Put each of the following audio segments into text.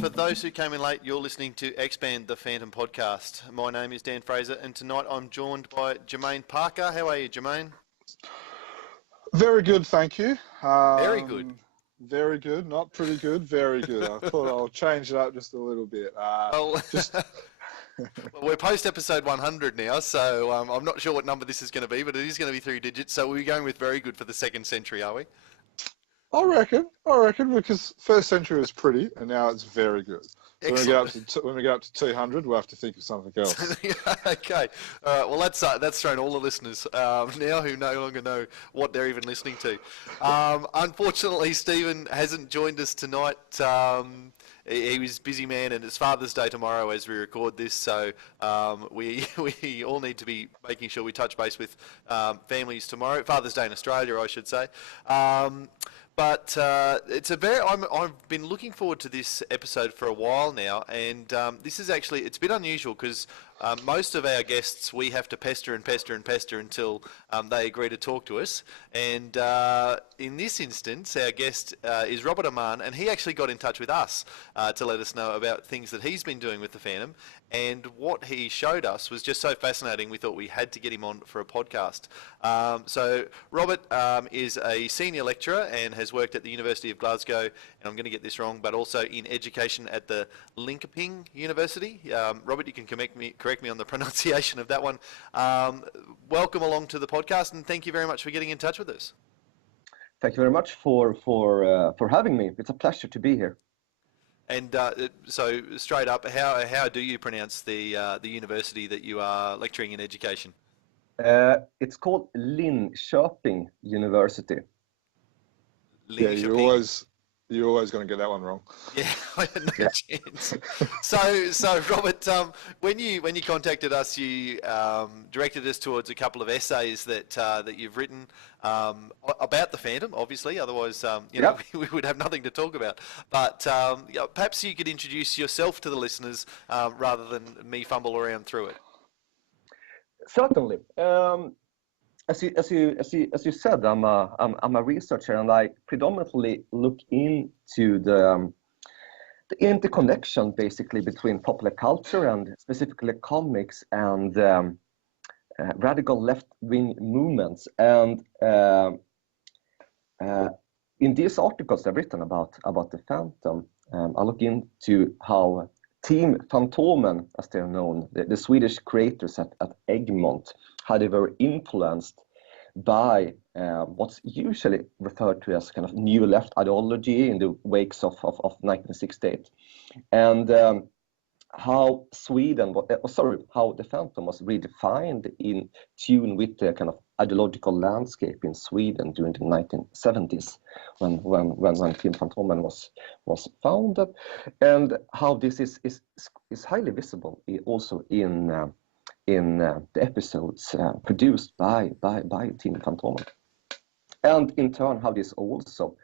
for those who came in late, you're listening to Expand the Phantom podcast. My name is Dan Fraser, and tonight I'm joined by Jermaine Parker. How are you, Jermaine? Very good, thank you. Very good. Very good, not pretty good, very good. I thought I'll change it up just a little bit. Well, well, we're post episode 100 now, so I'm not sure what number this is going to be, but it is going to be 3 digits, so we're going with very good for the second century, are we? I reckon, because first century was pretty, and now it's very good. So when we get up to 200, we'll have to think of something else. Okay. All right. Well, that's thrown all the listeners now who no longer know what they're even listening to. Unfortunately, Stephen hasn't joined us tonight. He was a busy man, and it's Father's Day tomorrow as we record this, so we all need to be making sure we touch base with families tomorrow. Father's Day in Australia, I should say. But I've been looking forward to this episode for a while now, and this is actually, it's a bit unusual because most of our guests we have to pester until they agree to talk to us. And in this instance, our guest is Robert Aman, and he actually got in touch with us to let us know about things that he's been doing with the Phantom. And what he showed us was just so fascinating, we thought we had to get him on for a podcast. So Robert is a senior lecturer and has worked at the University of Glasgow, and I'm going to get this wrong, but also in education at the Linköping University. Robert, you can correct me on the pronunciation of that one. Welcome along to the podcast, and thank you very much for getting in touch with us. Thank you very much for having me. It's a pleasure to be here. And so, straight up, how do you pronounce the university that you are lecturing in education? It's called Linköping University. Yeah, you're always going to get that one wrong. Yeah, I had no chance. So Robert, when you contacted us, you directed us towards a couple of essays that you've written about the Phantom, obviously. Otherwise, we would have nothing to talk about. But perhaps you could introduce yourself to the listeners rather than me fumble around through it. Certainly. As you said, I'm a researcher, and I predominantly look into the interconnection, basically, between popular culture and specifically comics and radical left-wing movements. And in these articles I've written about the Phantom, I look into how Team Fantomen, as they're known, the Swedish creators at Egmont, how they were influenced by what's usually referred to as kind of new left ideology in the wakes of 1968, and how how the Phantom was redefined in tune with the kind of ideological landscape in Sweden during the 1970s, when Team Fantomen was founded, and how this is highly visible also in the episodes produced by Team Fantomen, and in turn how this also,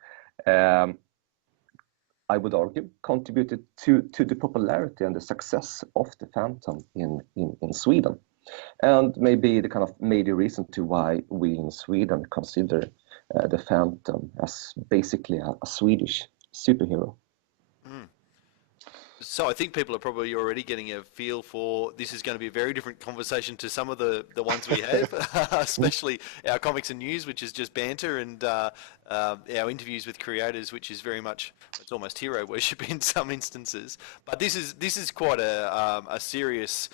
I would argue, contributed to the popularity and the success of the Phantom in Sweden, and maybe the kind of major reason to why we in Sweden consider the Phantom as basically a Swedish superhero. So I think people are probably already getting a feel for this is going to be a very different conversation to some of the ones we have, especially our comics and news, which is just banter, and our interviews with creators, which is very much, it's almost hero worship in some instances. But this is quite a serious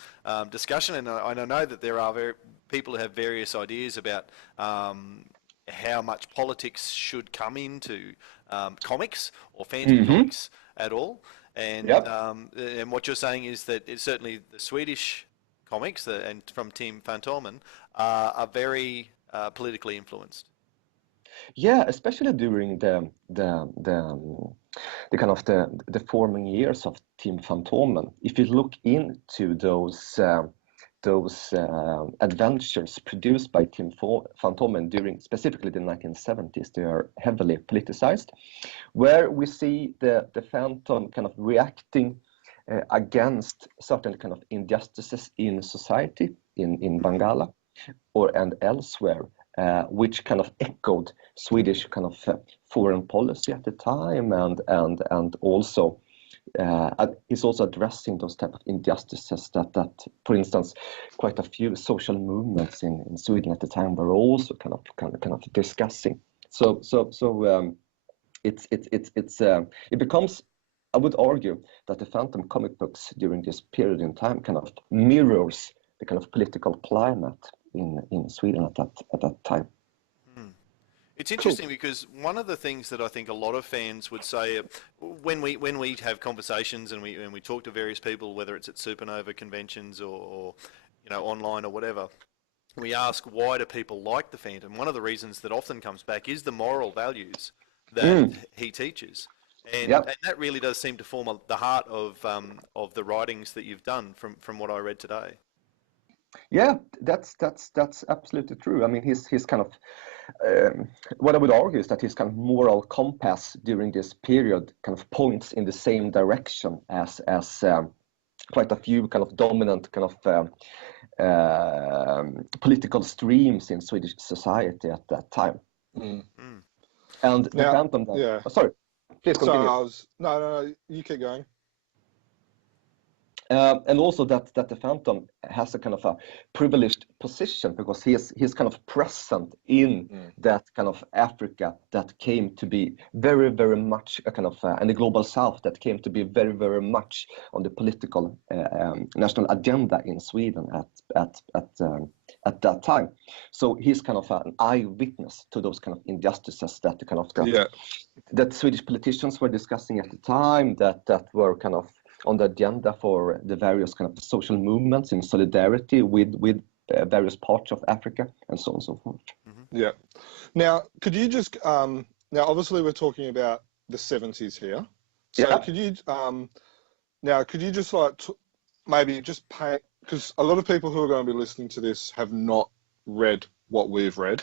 discussion, and I know that there are people who have various ideas about how much politics should come into comics or Phantom comics at all. And and what you're saying is that it's certainly the Swedish comics and from Team Fantomen are very politically influenced. Yeah, especially during the kind of the forming years of Team Fantomen. If you look into those adventures produced by Team Fantomen during specifically the 1970s, they are heavily politicized, where we see the Phantom kind of reacting against certain kind of injustices in society, in Bangala and elsewhere, which kind of echoed Swedish kind of foreign policy at the time, and also he's also addressing those type of injustices that, for instance, quite a few social movements in Sweden at the time were also kind of discussing. So it becomes, I would argue that the Phantom comic books during this period in time kind of mirrors the kind of political climate in Sweden at that time. It's interesting because one of the things that I think a lot of fans would say when we have conversations and we talk to various people, whether it's at Supernova conventions or online or whatever, we ask why do people like the Phantom. One of the reasons that often comes back is the moral values that he teaches, and that really does seem to form the heart of the writings that you've done from what I read today. Yeah, that's absolutely true. I mean, his kind of what I would argue is that his kind of moral compass during this period kind of points in the same direction as quite a few kind of dominant kind of political streams in Swedish society at that time. And the Phantom. Yeah. Oh, sorry, please continue. No, you keep going. And also that the Phantom has a kind of a privileged position because he's kind of present in that kind of Africa that came to be very, very much a kind of and the global South that came to be very, very much on the political national agenda in Sweden at that time. So he's kind of an eyewitness to those kind of injustices that the kind of that Swedish politicians were discussing at the time that were kind of on the agenda for the various kind of social movements in solidarity with various parts of Africa and so on and so forth. Yeah. Now, could you just now obviously we're talking about the 70s here. So could you just like maybe just paint, because a lot of people who are going to be listening to this have not read what we've read,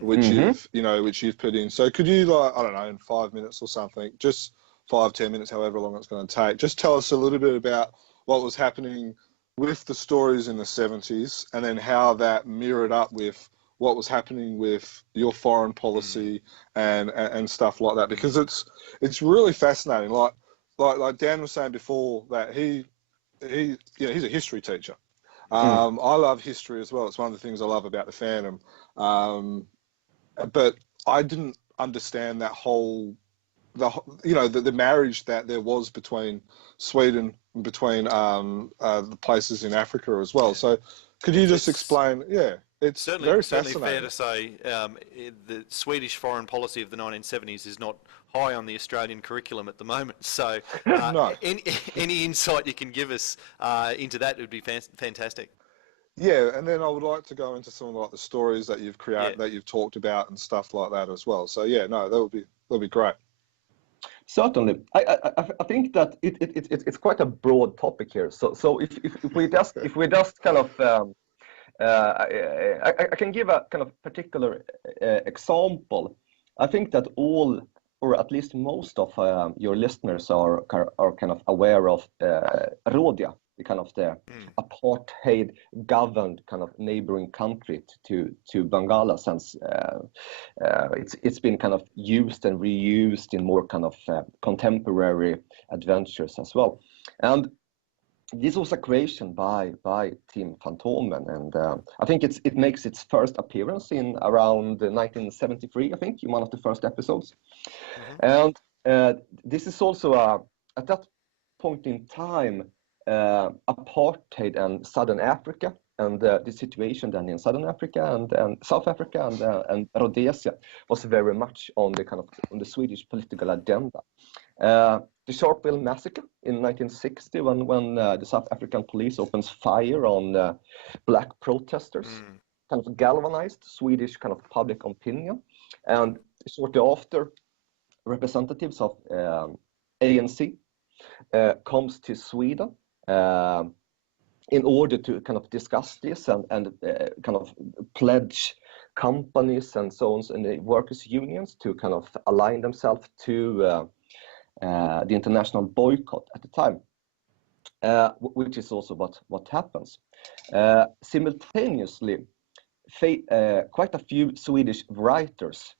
which you've put in. So could you, like, I don't know, in 5 minutes or something, just 5-10 minutes, however long it's going to take, just tell us a little bit about what was happening with the stories in the 70s and then how that mirrored up with what was happening with your foreign policy and stuff like that, because it's really fascinating. Like Dan was saying before, that he's a history teacher. I love history as well. It's one of the things I love about the Phantom. But I didn't understand that whole the marriage that there was between Sweden and between the places in Africa as well. So could you just explain? Yeah, it's very fascinating. Certainly fair to say the Swedish foreign policy of the 1970s is not high on the Australian curriculum at the moment. So no. any insight you can give us into that would be fantastic. Yeah, and then I would like to go into some of like the stories that you've created, that you've talked about and stuff like that as well. So yeah, no, that would be great. Certainly, I think that it's quite a broad topic here. So if we just kind of I can give a kind of particular example. I think that all, or at least most of your listeners are kind of aware of Rhodesia, the kind of the apartheid governed kind of neighboring country to Bengala, since it's been kind of used and reused in more kind of contemporary adventures as well. And this was a creation by Team Fantomen, and I think it makes its first appearance in around 1973, I think, in one of the first episodes. And this is also at that point in time, apartheid and Southern Africa, and the situation then in Southern Africa and South Africa and Rhodesia was very much on the Swedish political agenda. The Sharpeville massacre in 1960, when the South African police opens fire on black protesters, kind of galvanized Swedish kind of public opinion, and shortly after, representatives of ANC comes to Sweden in order to kind of discuss this and kind of pledge companies and so on, and the workers' unions to kind of align themselves to the international boycott at the time, which is also what happens. Simultaneously, quite a few Swedish writers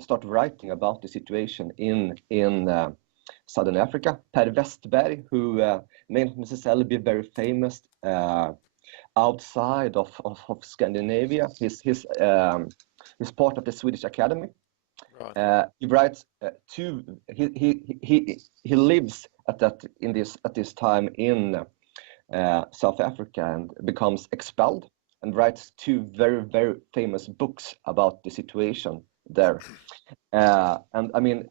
start writing about the situation in Southern Africa. Per Westberg, who may not necessarily be very famous outside of Scandinavia. He's part of the Swedish Academy. Right. He writes he lives at this time in South Africa and becomes expelled, and writes two very, very famous books about the situation there. And I mean,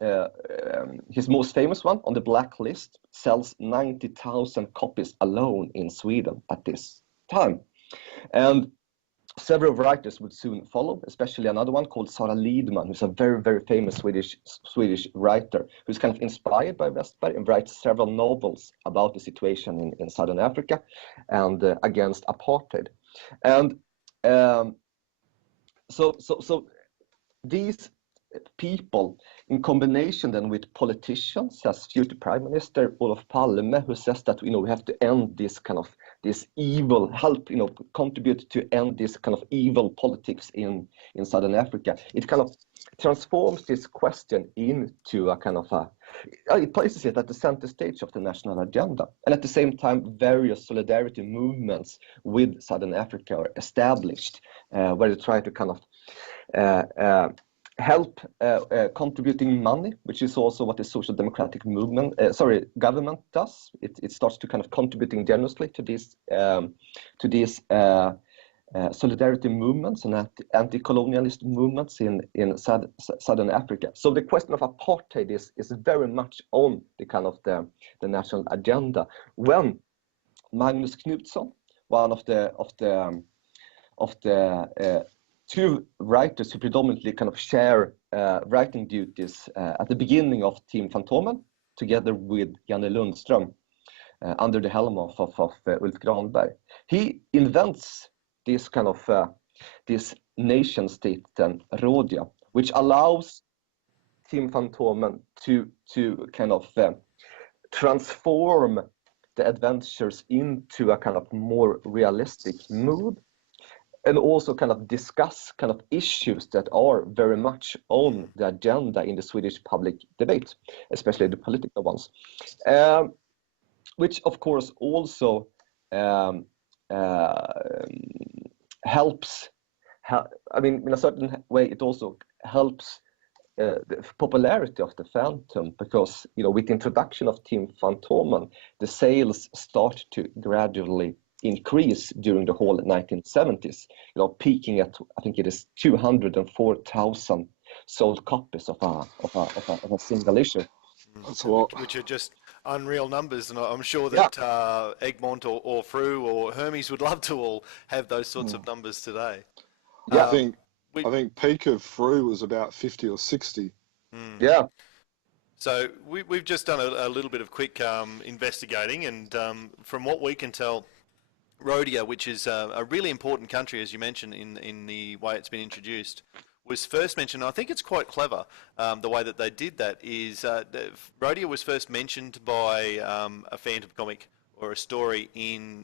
his most famous one, On the Black List, sells 90,000 copies alone in Sweden at this time. And several writers would soon follow, especially another one called Sara Lidman, who's a very, very famous Swedish writer, who's kind of inspired by Westberg and writes several novels about the situation in Southern Africa and against apartheid. And so these people, in combination then with politicians, as future Prime Minister Olof Palme, who says that we have to end this evil, contribute to end this kind of evil politics in Southern Africa. It kind of transforms this question into a kind of it places it at the center stage of the national agenda. And at the same time, various solidarity movements with Southern Africa are established, where they try to kind of help contributing money, which is also what the social democratic government does. It starts to kind of contributing generously to these solidarity movements and anti-colonialist movements in Southern Africa. So the question of apartheid is very much on the kind of the national agenda. When Magnus Knutsson, one of the two writers who predominantly kind of share writing duties at the beginning of Team Fantomen, together with Janne Lundström, under the helm of Ulf Granberg. He invents this kind of this nation state Rhodia, which allows Team Fantomen to kind of transform the adventures into a kind of more realistic mood, and also kind of discuss kind of issues that are very much on the agenda in the Swedish public debate, especially the political ones, which of course also helps. I mean, in a certain way, it also helps the popularity of the Phantom, because with the introduction of Team Fantomen, the sales start to gradually increase during the whole 1970s, peaking at, I think it is 204,000 sold copies of a single issue. That's a lot. Which are just unreal numbers, and I'm sure that Egmont or Fru or Hermes would love to all have those sorts of numbers today. Yeah, I think peak of Fru was about 50 or 60. Yeah. So we've just done a little bit of quick investigating, and from what we can tell, Rhodia, which is a really important country, as you mentioned, in the way it's been introduced, was first mentioned. I think it's quite clever the way that they did that. Is Rhodia was first mentioned by a Phantom comic or a story in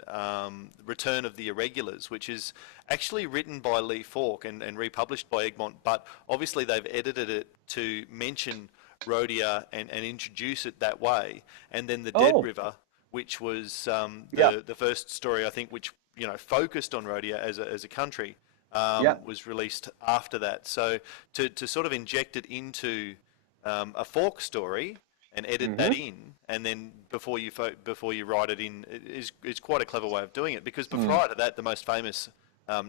Return of the Irregulars, which is actually written by Lee Falk and republished by Egmont, but obviously they've edited it to mention Rhodia and introduce it that way. And then the Dead River, which was the first story, I think, which focused on Rhodia as a country, was released after that. So to sort of inject it into a Falk story and edit that in, and then before you write it in, is quite a clever way of doing it. Because prior to that, the most famous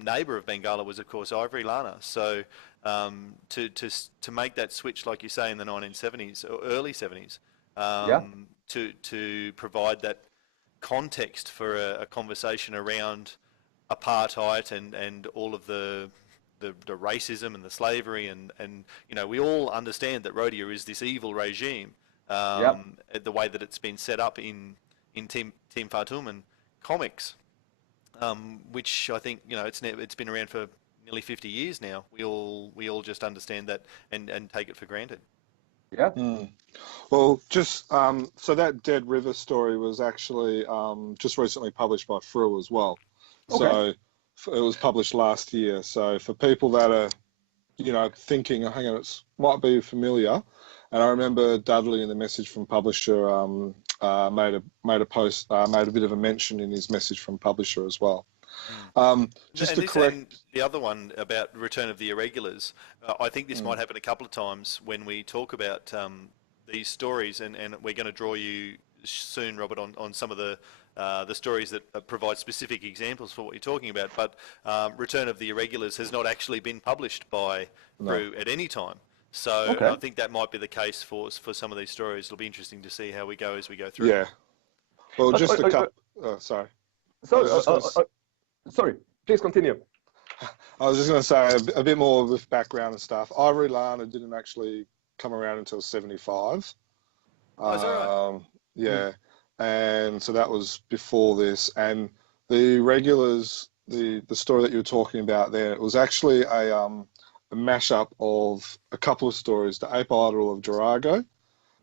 neighbour of Bengala was, of course, Ivory Lana. So to make that switch, like you say, in the 1970s or early 70s. To provide that context for a conversation around apartheid and all of the racism and the slavery and we all understand that Rhodia is this evil regime, the way that it's been set up in Team Fantomen comics, which I think it's been around for nearly 50 years now. We all just understand that and take it for granted. Yeah. Well, just so that Dead River story was actually just recently published by Frill as well. Okay. So it was published last year. So for people that are, thinking, hang on, it might be familiar, And I remember Dudley in the message from publisher made a post, made a bit of a mention in his message from publisher as well. Just to correct, and the other one about Return of the Irregulars, I think this might happen a couple of times when we talk about these stories, and we're going to draw you soon, Robert, on some of the stories that provide specific examples for what you're talking about. But Return of the Irregulars has not actually been published by Crew at any time. So I think that might be the case for some of these stories. It'll be interesting to see how we go as we go through. Yeah. Well, just a couple. Sorry. Sorry, please continue. I was just going to say a bit more with background and stuff. Ivory Lana didn't actually come around until 75. Oh, is that right? Yeah. And so that was before this. And the Regulars, the story that you were talking about there, it was actually a mashup of a couple of stories, The Ape Idol of Jarago,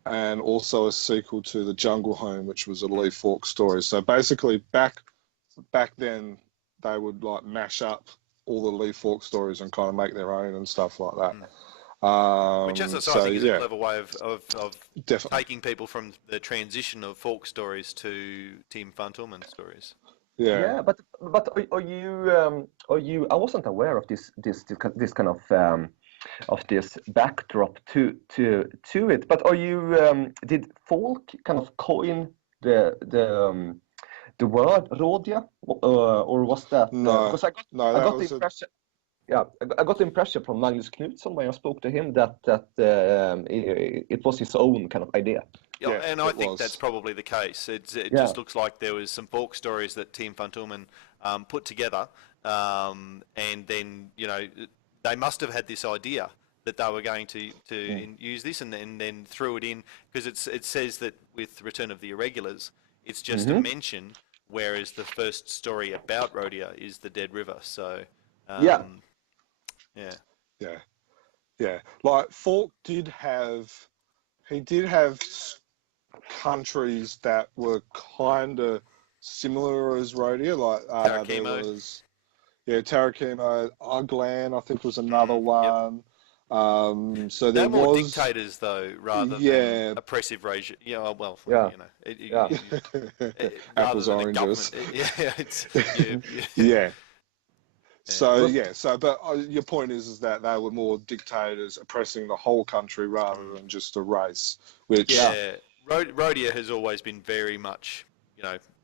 and also a sequel to The Jungle Home, which was a Lee Falk story. So basically back then, they would like mash up all the Lee Falk stories and kind of make their own and stuff like that. Which, as I think, is a clever way of taking people from the transition of folk stories to Team Fantomen stories. Yeah, but are you? I wasn't aware of this kind of this backdrop to it. But are you? Did folk kind of coin the word Rådia, or was that? No, because I got the impression. Yeah, I got the impression from Magnus Knutsson when I spoke to him that it was his own kind of idea. Yeah, and I think that's probably the case. It just looks like there was some folk stories that Team Fantomen put together, and then they must have had this idea that they were going to use this, and then threw it in, because it says that with Return of the Irregulars, it's just a mention, whereas the first story about Rhodia is the Dead River. So yeah. Like Falk did have countries that were kind of similar as Rhodia, like Tarakimo. Tarakimo, Uglan, I think was another one. So there They're more was dictators though, rather than oppressive regime. Apples, oranges. But your point is that they were more dictators oppressing the whole country rather than just a race. Which Rhodia has always been very much,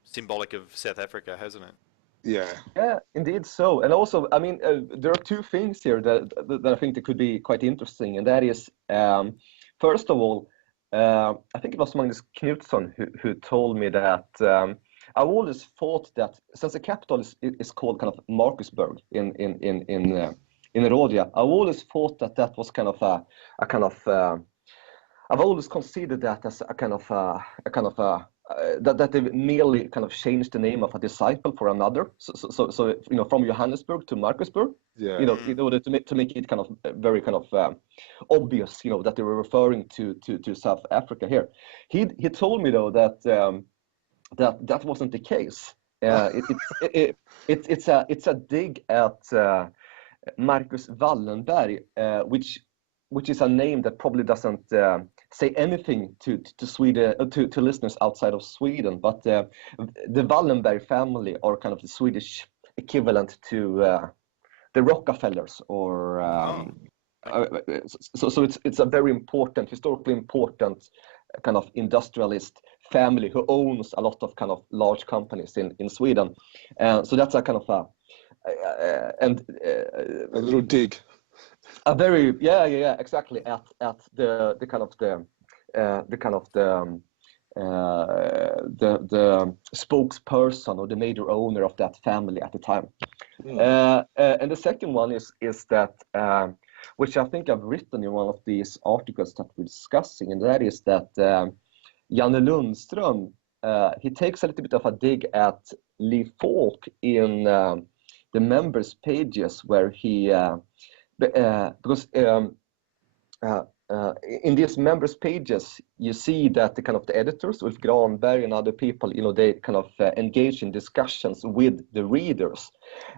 symbolic of South Africa, hasn't it? Yeah, indeed so. And also, I mean, there are two things here that I think that could be quite interesting, and that is, first of all, I think it was Magnus Knutsson who told me that I always thought that since the capital is called kind of Markusburg in Rhodia, I always thought that was kind of a kind of I've always considered that as a kind of that they merely kind of changed the name of a disciple for another. So from Johannesburg to Markusburg. In order to make it kind of very kind of obvious, that they were referring to South Africa here. He told me though that that wasn't the case. It's a dig at Marcus Wallenberg, which is a name that probably doesn't say anything to Sweden, to listeners outside of Sweden. But the Wallenberg family are kind of the Swedish equivalent to the Rockefellers, or so it's a very important, historically important kind of industrialist family who owns a lot of kind of large companies in Sweden. So that's a kind of a little dig. A very exactly at the spokesperson or the major owner of that family at the time. And the second one is that which I think I've written in one of these articles that we're discussing, and that is that Janne Lundström, he takes a little bit of a dig at Lee Falk in the members pages, where he because in these members pages you see that the kind of the editors, Ulf Granberg and other people, they kind of engage in discussions with the readers,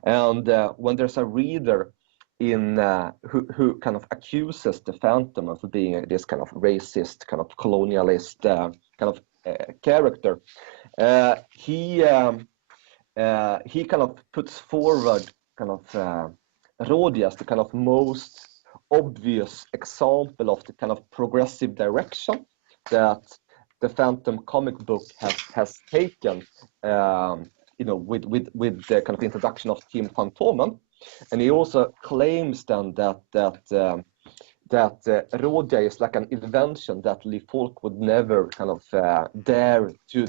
and when there's a reader who kind of accuses the Phantom of being this kind of racist, kind of colonialist character. He kind of puts forward kind of Rodi as the kind of most obvious example of the kind of progressive direction that the Phantom comic book has taken, with the kind of introduction of Team Fantomen. And he also claims then that Rhodia is like an invention that Lee Falk would never kind of dare to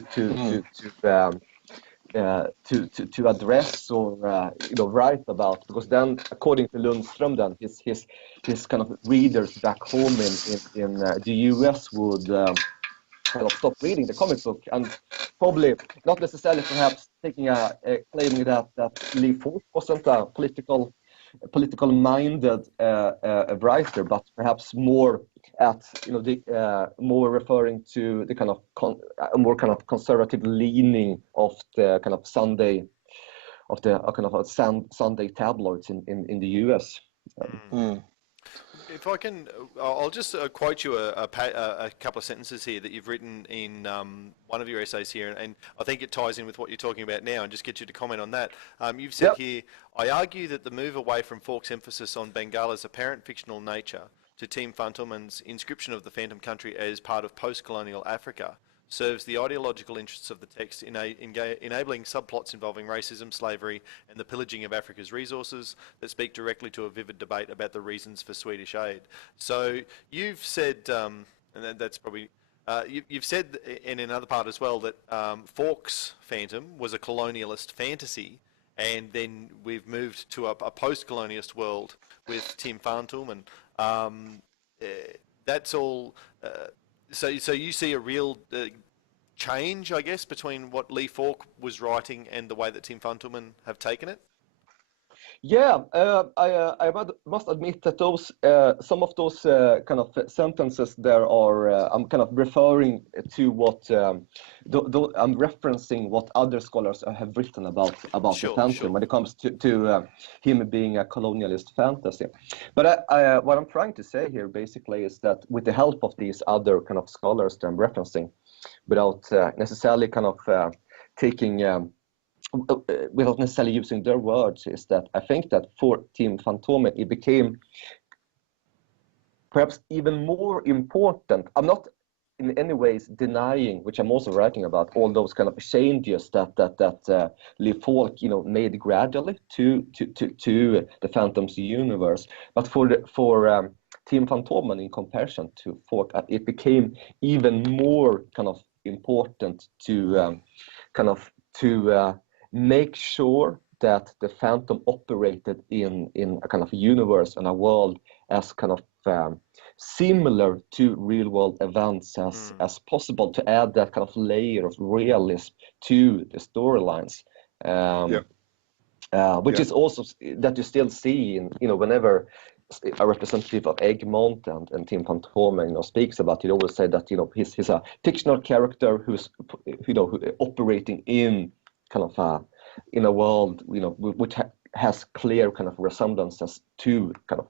address or write about, because then, according to Lundström, then his kind of readers back home in the US would kind of stop reading the comic book, and probably not necessarily perhaps claiming that Lee Falk wasn't a political minded writer, but perhaps more at more referring to the kind of more kind of conservative leaning of the kind of Sunday Sunday tabloids in the US. If I can, I'll just quote you a couple of sentences here that you've written in one of your essays here, and I think it ties in with what you're talking about now, and just get you to comment on that. You've said here, I argue that the move away from Falk's emphasis on Bengala's apparent fictional nature to Team Fantomen's inscription of the Phantom Country as part of post-colonial Africa serves the ideological interests of the text, enabling subplots involving racism, slavery, and the pillaging of Africa's resources that speak directly to a vivid debate about the reasons for Swedish aid. So you've said, and that's probably, you've said in another part as well that Falk's Phantom was a colonialist fantasy, and then we've moved to a post-colonialist world with Team Fantomen. That's all. So you see a real change, I guess, between what Lee Falk was writing and the way that Team Fantomen have taken it? Yeah, I must admit that those some of those kind of sentences there are I'm kind of referring to what I'm referencing what other scholars have written about the Phantom when it comes to him being a colonialist fantasy. But what I'm trying to say here basically is that with the help of these other kind of scholars that I'm referencing, without necessarily kind of taking without necessarily using their words, is that I think that for Team Fantomen it became perhaps even more important. I'm not in any ways denying, which I'm also writing about, all those kind of changes that Lee Falk made gradually to the Phantom's universe, but for Team Fantomen in comparison to Falk, it became even more kind of important to make sure that the Phantom operated in a kind of universe and a world as kind of similar to real world events as possible, to add that kind of layer of realism to the storylines, which is also that you still see in whenever a representative of Egmont and Team Fantomen speaks about it. He always say that he's a fictional character who's operating in kind of in a world which has clear kind of resemblances to kind of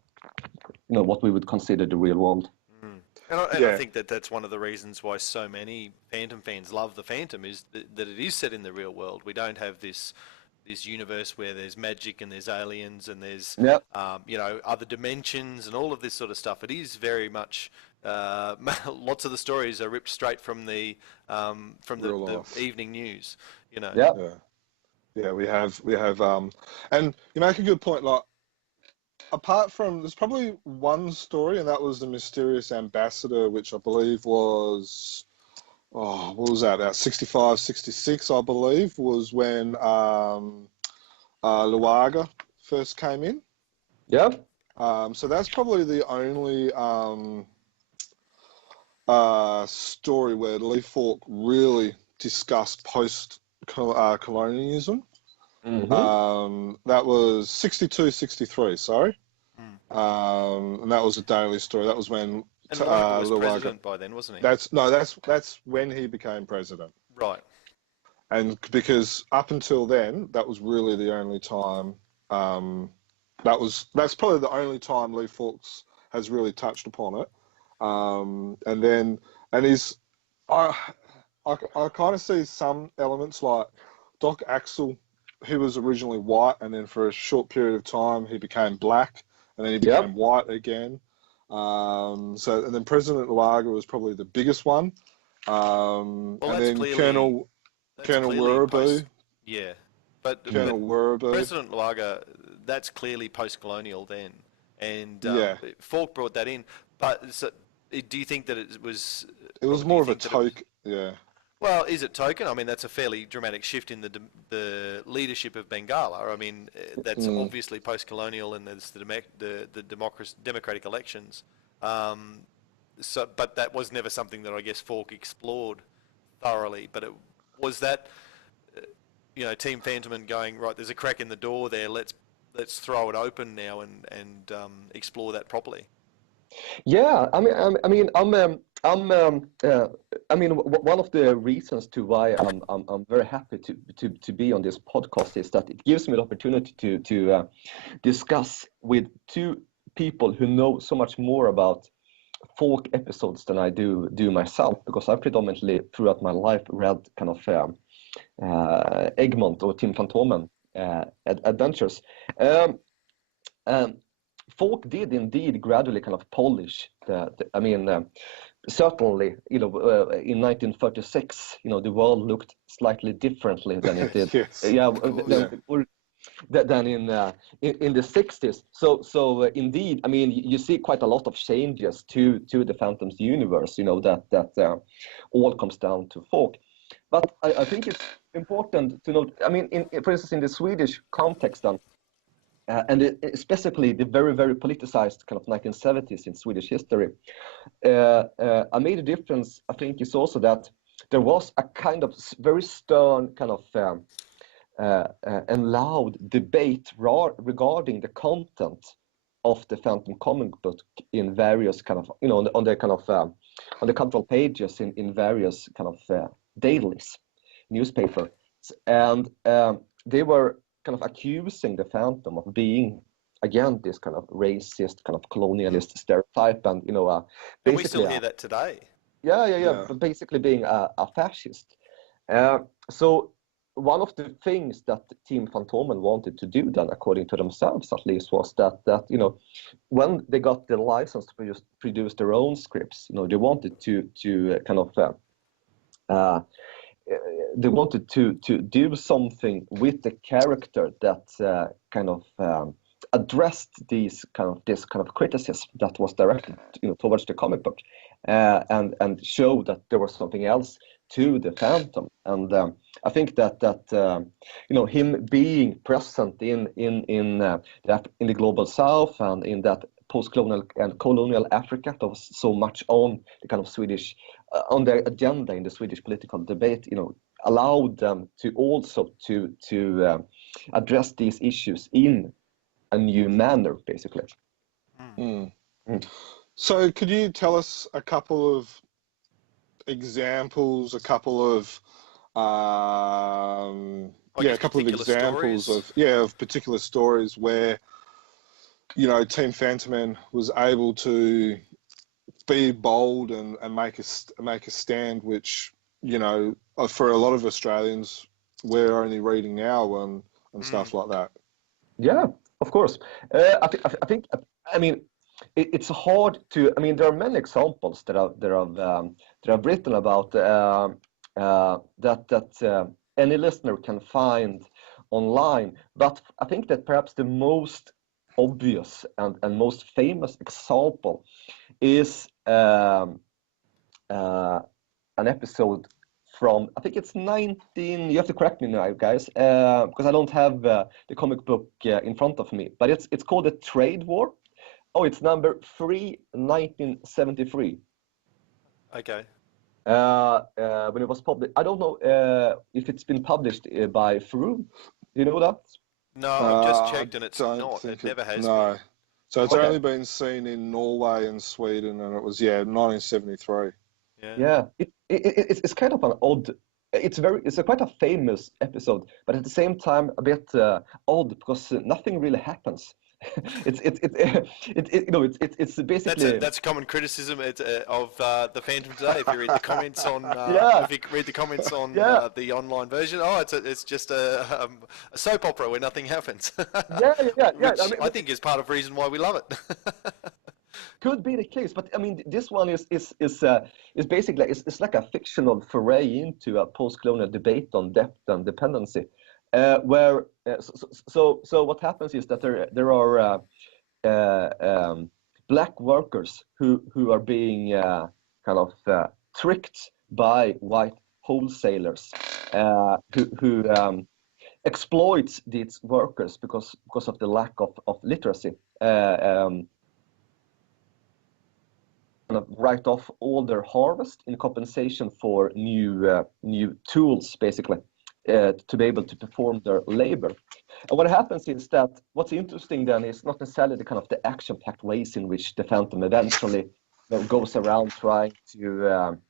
what we would consider the real world. And I think that that's one of the reasons why so many Phantom fans love the Phantom, is that it is set in the real world. We don't have this universe where there's magic and there's aliens and there's other dimensions and all of this sort of stuff. It is very much lots of the stories are ripped straight from the evening news. Yeah, we have and you make a good point. Like, apart from, there's probably one story, and that was the mysterious ambassador, which I believe was, what was that, about 65, 66, I believe, was when Luaga first came in. Yeah. So that's probably the only story where Lee Falk really discussed post-colonialism. That was 62, 63, sorry. And that was a daily story. That was when Luaga was president by then, wasn't he? That's when he became president. Right. And because up until then, that was really the only time that's probably the only time Lee Fawkes has really touched upon it. And he's I kind of see some elements like Doc Axel, who was originally white, and then for a short period of time he became black, and then he became white again. And then President Lager was probably the biggest one. And then Colonel Werribee. Yeah, but Colonel Werribee. President Lager, that's clearly post-colonial then, and Falk brought that in. But so, do you think that it was? It was more of a token. Yeah. Well, is it token? I mean, that's a fairly dramatic shift in the leadership of Bengala. I mean, that's obviously post-colonial, and there's the democratic elections. But that was never something that I guess Falk explored thoroughly. But it was that, Team Fantomen going, right, there's a crack in the door there. Let's throw it open now and explore that properly. Yeah, I mean, one of the reasons to why I'm very happy to be on this podcast is that it gives me the opportunity to discuss with two people who know so much more about folk episodes than I do myself, because I predominantly throughout my life read kind of Egmont or Team Fantomen adventures. Folk did indeed gradually kind of polish certainly, in 1936, the world looked slightly differently than it did. Yes. Than in the 60s. So indeed, I mean, you see quite a lot of changes to the Phantom's universe. That all comes down to folk. But I think it's important to note. I mean, for instance, in the Swedish context, and especially the very, very politicized kind of 1970s in Swedish history, a major difference, I think, is also that there was a kind of very stern kind of and loud debate regarding the content of the Phantom comic book in various kind of, on the cultural pages in various kind of dailies, newspapers, and they were kind of accusing the Phantom of being, again, this kind of racist, kind of colonialist stereotype, and basically. And we still hear that today. Yeah. But basically being a fascist. So one of the things that Team Fantomen wanted to do then, according to themselves at least, was that when they got the license to produce their own scripts, they wanted to kind of they wanted to do something with the character that kind of addressed this kind of criticism that was directed towards the comic book, and show that there was something else to the Phantom. And I think that him being present in the global South and in that post-colonial and colonial Africa that was so much on the kind of Swedish on their agenda in the Swedish political debate, allowed them to also to address these issues in a new manner, basically. So could you tell us a couple of examples, a couple of examples of particular stories where Team Fantomen was able to be bold and make a stand, which for a lot of Australians we're only reading now and stuff like that. Yeah, of course. I think it's hard to. I mean, there are many examples that I've written about that any listener can find online. But I think that perhaps the most obvious and most famous example is an episode from, I think it's 19. You have to correct me now, guys, because I don't have the comic book in front of me. But it's called The Trade War. Oh, it's number 3, 1973. Okay. When it was published, I don't know if it's been published by Froome. Do you know that? No, I've just checked and it's not. It never has been. So it's only been seen in Norway and Sweden, and it was 1973. Yeah. It's kind of an odd. It's quite a famous episode, but at the same time a bit odd because nothing really happens. it's basically that's a common criticism of the Phantom today. If you read the comments on yeah, if you read the comments on yeah, the online version, it's just a soap opera where nothing happens, yeah. which I think is part of the reason why we love it. Could be the case, but I mean, this one is basically it's like a fictional foray into a post-colonial debate on debt and dependency, where so what happens is that there are black workers who are being kind of tricked by white wholesalers who exploits these workers because of the lack of literacy. Kind of write off all their harvest in compensation for new tools, basically, to be able to perform their labor. And what happens is that what's interesting then is not necessarily the kind of the action-packed ways in which the Phantom eventually goes around trying to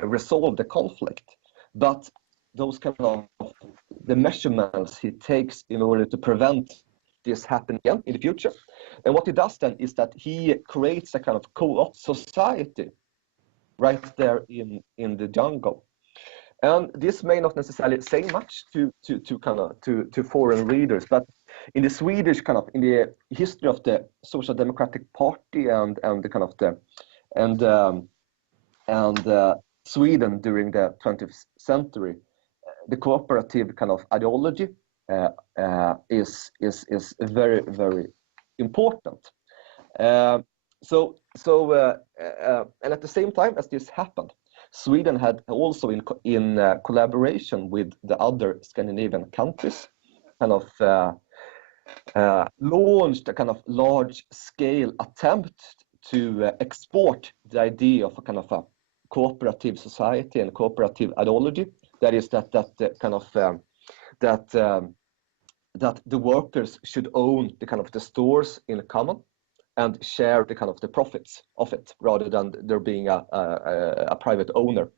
resolve the conflict, but those kind of the measurements he takes in order to prevent this happening again in the future. And what he does then is that he creates a kind of co-op society right there in the jungle. And this may not necessarily say much to foreign readers, but in the Swedish kind of in the history of the Social Democratic Party and the kind of the Sweden during the 20th century, the cooperative kind of ideology is very, very important. And at the same time as this happened, Sweden had also in collaboration with the other Scandinavian countries kind of launched a kind of large-scale attempt to export the idea of a kind of a cooperative society and cooperative ideology. That is that kind of that the workers should own the kind of the stores in common and share the kind of the profits of it rather than there being a private owner.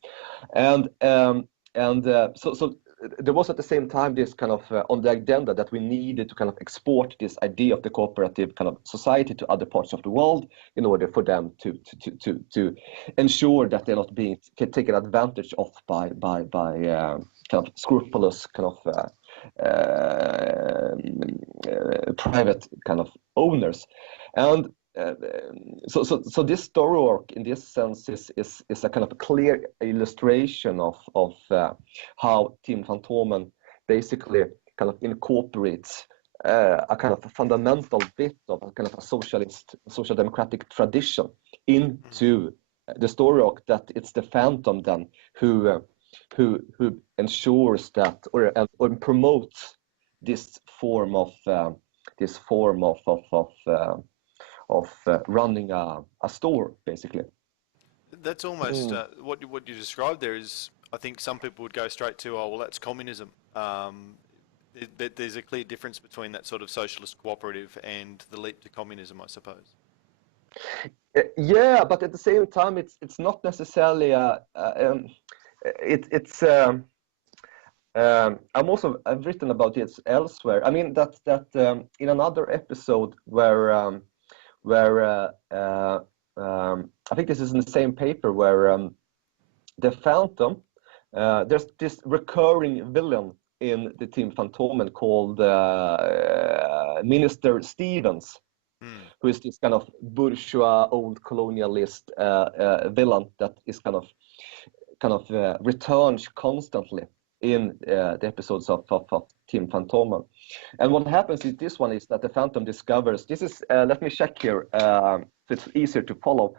And so there was at the same time this kind of on the agenda that we needed to kind of export this idea of the cooperative kind of society to other parts of the world in order for them to ensure that they're not being taken advantage of by kind of scrupulous kind of private kind of owners. And so this story arc in this sense is a kind of a clear illustration of how Team Fantomen basically kind of incorporates a kind of a fundamental bit of a kind of a social democratic tradition into the story arc, that it's the Phantom then who ensures that or promotes this form of running a store, basically. That's almost what you described there is, I think some people would go straight to, oh, well, that's communism. There's a clear difference between that sort of socialist cooperative and the leap to communism, I suppose. Yeah, but at the same time, it's not necessarily I've written about it elsewhere. I mean that in another episode where I think this is in the same paper where the Phantom, there's this recurring villain in the Team Fantomen called Minister Stevens, who is this kind of bourgeois old colonialist villain that is kind of returns constantly in the episodes of Team Fantomen. And what happens in this one is that the Phantom discovers, this is, let me check here, so it's easier to follow.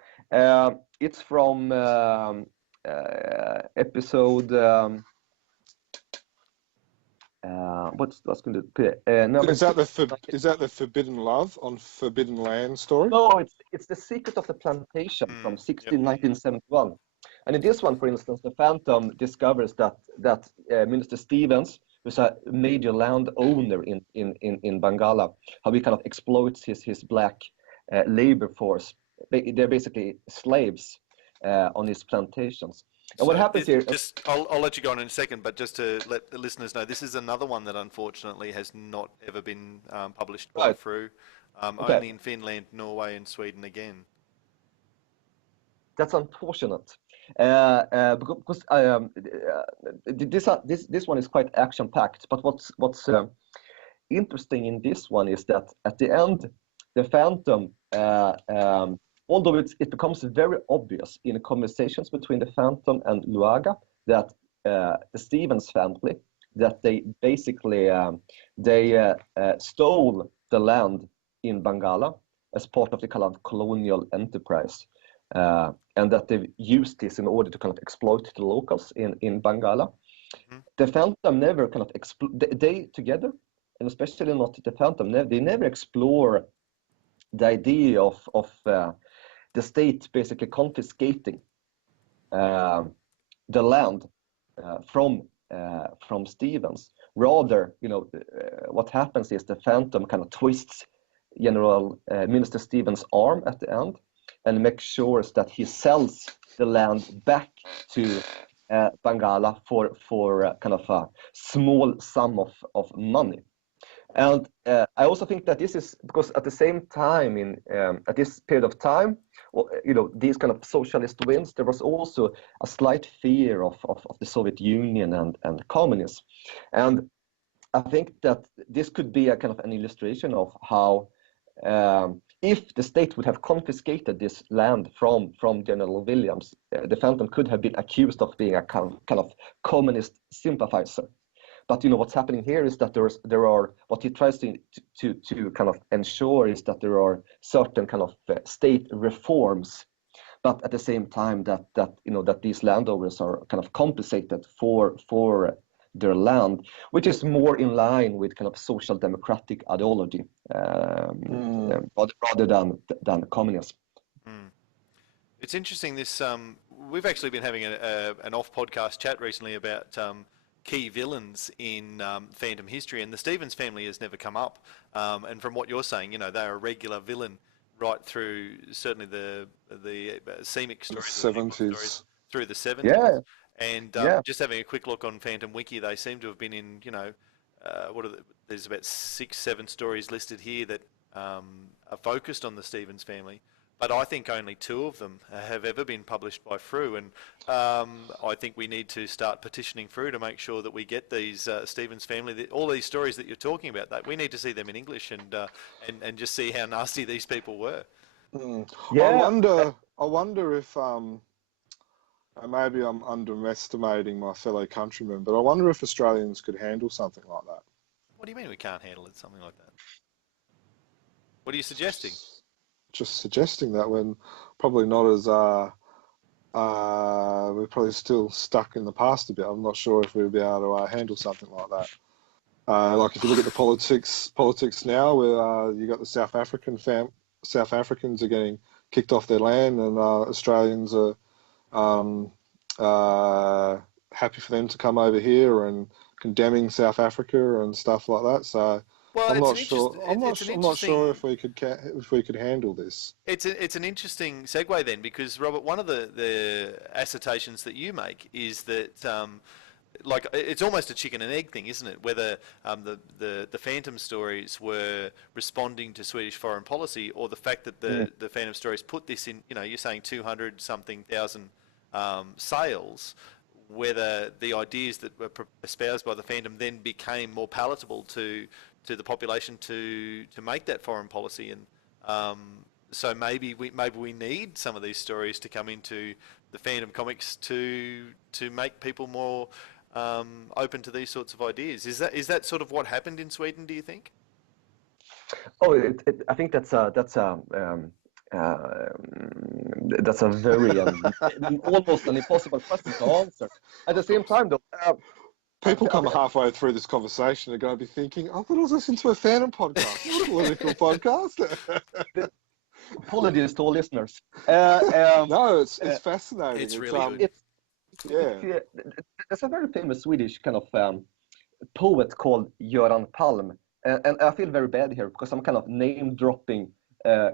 It's from episode, what's going to be? No, is that the Forbidden Love on Forbidden Land story? No, it's The Secret of the Plantation from 1971. And in this one, for instance, the Phantom discovers that Minister Stevens, who's a major landowner in Bangala, how he kind of exploits his black labor force. They're basically slaves on his plantations. And what So happens here? I'll let you go on in a second, but just to let the listeners know, this is another one that unfortunately has not ever been published by Right. Fru, Okay. only in Finland, Norway, and Sweden again. That's unfortunate. Because this one is quite action-packed. But what's interesting in this one is that at the end, the Phantom, although it becomes very obvious in the conversations between the Phantom and Luaga that the Stevens family, that they basically stole the land in Bangala as part of the kind of colonial enterprise, and that they've used this in order to kind of exploit the locals in Bangala. Mm-hmm. The Phantom never kind of they together, and especially not the Phantom, they never explore the idea of the state basically confiscating the land from Stevens. Rather, what happens is the Phantom kind of twists General Minister Stevens' arm at the end and makes sure that he sells the land back to Bangala for kind of a small sum of money. And I also think that this is because at the same time, at this period of time, these kind of socialist wins, there was also a slight fear of the Soviet Union and communism. And I think that this could be a kind of an illustration of how if the state would have confiscated this land from General Williams, the Phantom could have been accused of being a kind of communist sympathizer. But what's happening here is that there are what he tries to kind of ensure is that there are certain kind of state reforms, but at the same time that these landowners are kind of compensated for their land, which is more in line with kind of social democratic ideology rather than communism. Mm. It's interesting. This we've actually been having an off-podcast chat recently about key villains in Phantom history, and the Stevens family has never come up. And from what you're saying, they're a regular villain right through certainly the scenic stories, the 70s. through the 70s. Yeah. And just having a quick look on Phantom Wiki, they seem to have been in, there's about 6-7 stories listed here that are focused on the Stevens family. But I think only 2 of them have ever been published by Fru, and I think we need to start petitioning Fru to make sure that we get these Stevens family, all these stories that you're talking about. That we need to see them in English and just see how nasty these people were. Mm. Yeah. I wonder if maybe I'm underestimating my fellow countrymen, but I wonder if Australians could handle something like that. What do you mean we can't handle it, something like that? What are you suggesting? Just suggesting that we're probably not as we're probably still stuck in the past a bit. I'm not sure if we'll be able to handle something like that. Like if you look at the politics now, where you got the South Africans are getting kicked off their land, and Australians are happy for them to come over here and condemning South Africa and stuff like that. So. Well, I'm not sure if we could handle this. It's an interesting segue then, because Robert, one of the assertions that you make is that it's almost a chicken and egg thing, isn't it? Whether the Phantom stories were responding to Swedish foreign policy, or the fact that the Phantom stories put this in, you're saying 200-something thousand sales. Whether the ideas that were espoused by the Phantom then became more palatable to the population to make that foreign policy, and so maybe we need some of these stories to come into the Phantom comics to make people more open to these sorts of ideas. Is that sort of what happened in Sweden, do you think? Oh, I think that's a very almost an impossible question to answer. At the same time, though. People come halfway through this conversation, they're going to be thinking, I thought I was listening to a Phantom podcast, not a political podcast. Apologies to all listeners. No, it's fascinating. It's really good. There's a very famous Swedish kind of poet called Göran Palm. And I feel very bad here because I'm kind of name dropping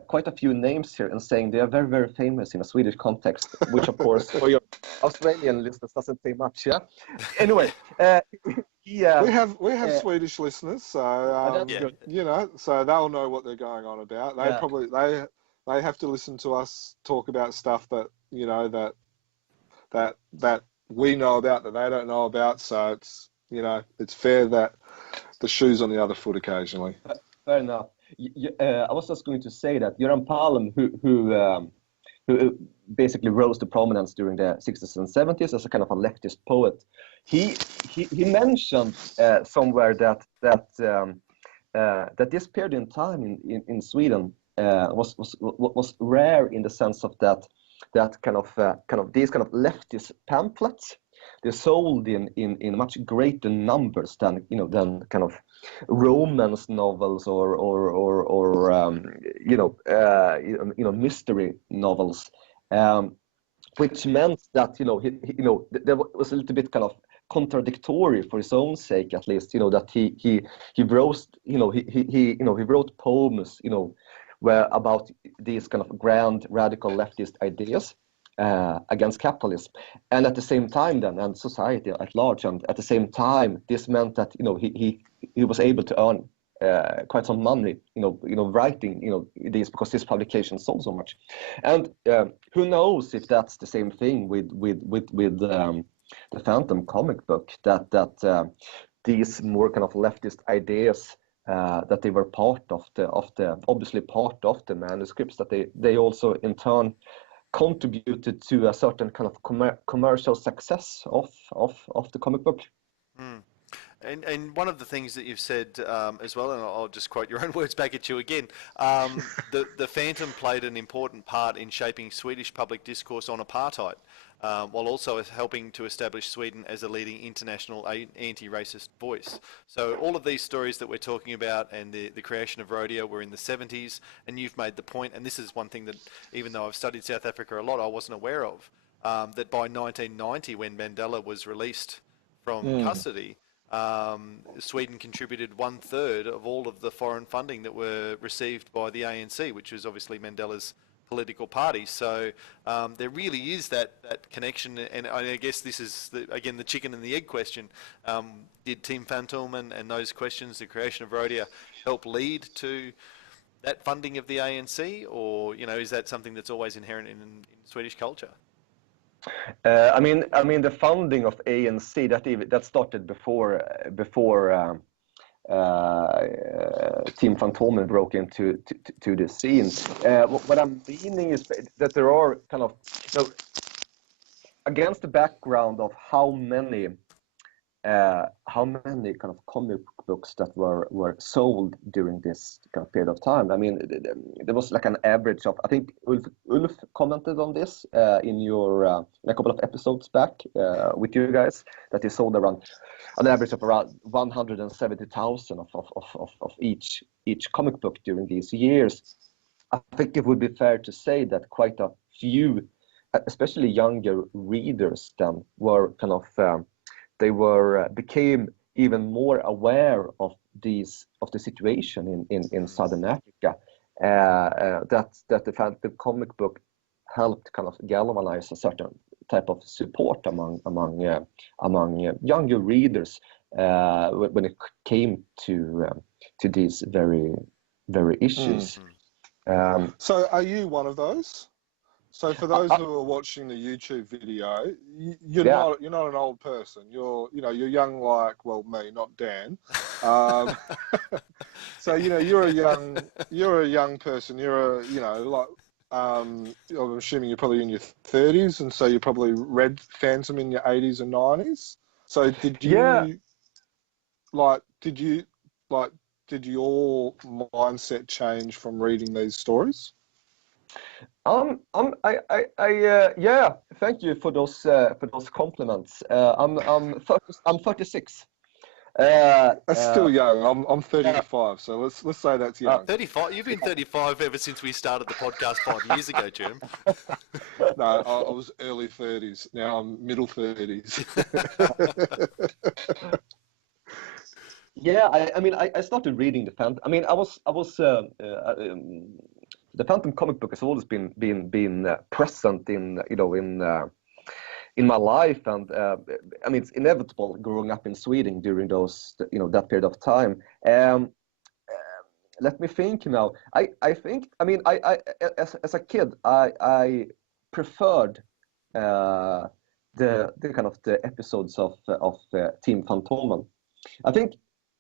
quite a few names here and saying they are very, very famous in a Swedish context, which of course for your Australian listeners doesn't say much. Yeah. Anyway, we have Swedish listeners, so you know, so they'll know what they're going on about. They have to listen to us talk about stuff that, you know, that we know about that they don't know about. So it's, you know, it's fair that the shoe's on the other foot occasionally. Fair enough. I was just going to say that Göran Palm, who basically rose to prominence during the 60s and 70s as a kind of a leftist poet, he mentioned somewhere that this period in time in Sweden was rare in the sense of that kind of these kind of leftist pamphlets, they're sold in much greater numbers than, you know, than kind of romance novels or mystery novels, which meant that, you know, there was a little bit kind of contradictory for his own sake, at least, you know, that he wrote, you know, he wrote poems, you know, where about these kind of grand radical leftist ideas against capitalism, and at the same time then, and society at large, and at the same time this meant that, you know, he was able to earn quite some money, you know, writing, you know, these, because this publication sold so much. And who knows if that's the same thing with the Phantom comic book, that these more kind of leftist ideas, that they were part of the obviously part of the manuscripts, that they also in turn contributed to a certain kind of commercial success of the comic book. Mm. And one of the things that you've said as well, and I'll just quote your own words back at you again, the Phantom played an important part in shaping Swedish public discourse on apartheid, while also helping to establish Sweden as a leading international anti-racist voice. So all of these stories that we're talking about and the creation of rodeo were in the 70s, and you've made the point, and this is one thing that, even though I've studied South Africa a lot, I wasn't aware of, that by 1990, when Mandela was released from custody, Sweden contributed 1/3 of all of the foreign funding that were received by the ANC, which was obviously Mandela's political party. So there really is that connection, and I guess this is again the chicken and the egg question. Did Team Fantomen and those questions, the creation of Rhodia, help lead to that funding of the ANC, or, you know, is that something that's always inherent in Swedish culture? I mean, the founding of ANC that started before Team Fantomen broke into the scene. What I'm meaning is that there are kind of, you know, against the background of how many kind of comic books that were sold during this kind of period of time. I mean, there was like an average of, I think Ulf commented on this in a couple of episodes back with you guys, that he sold around an average of around 170,000 of each comic book during these years. I think it would be fair to say that quite a few, especially younger readers, then were kind of became even more aware of the situation in Southern Africa, that the Phantom comic book helped kind of galvanize a certain type of support among younger readers when it came to these very issues. So are you one of those? So for those who are watching the YouTube video, you're not an old person. You're young, like, well, me, not Dan. So, you know, you're a young person. I'm assuming you're probably in your 30s, and so you probably read Phantom in your 80s and 90s. So did your mindset change from reading these stories? Yeah. Thank you for those compliments. I'm 36. That's still young. I'm 35, so let's say that's young. 35. You've been 35 ever since we started the podcast 5 years ago, Jim. No, I was early 30s. Now I'm middle 30s. Yeah, I mean, I started reading the Phantom. I mean, I was the Phantom comic book has always been present in my life, and I mean, it's inevitable growing up in Sweden during those, that period of time. Let me think now. I think, I mean, I as a kid, I preferred the kind of the episodes of Team Fantomen. I think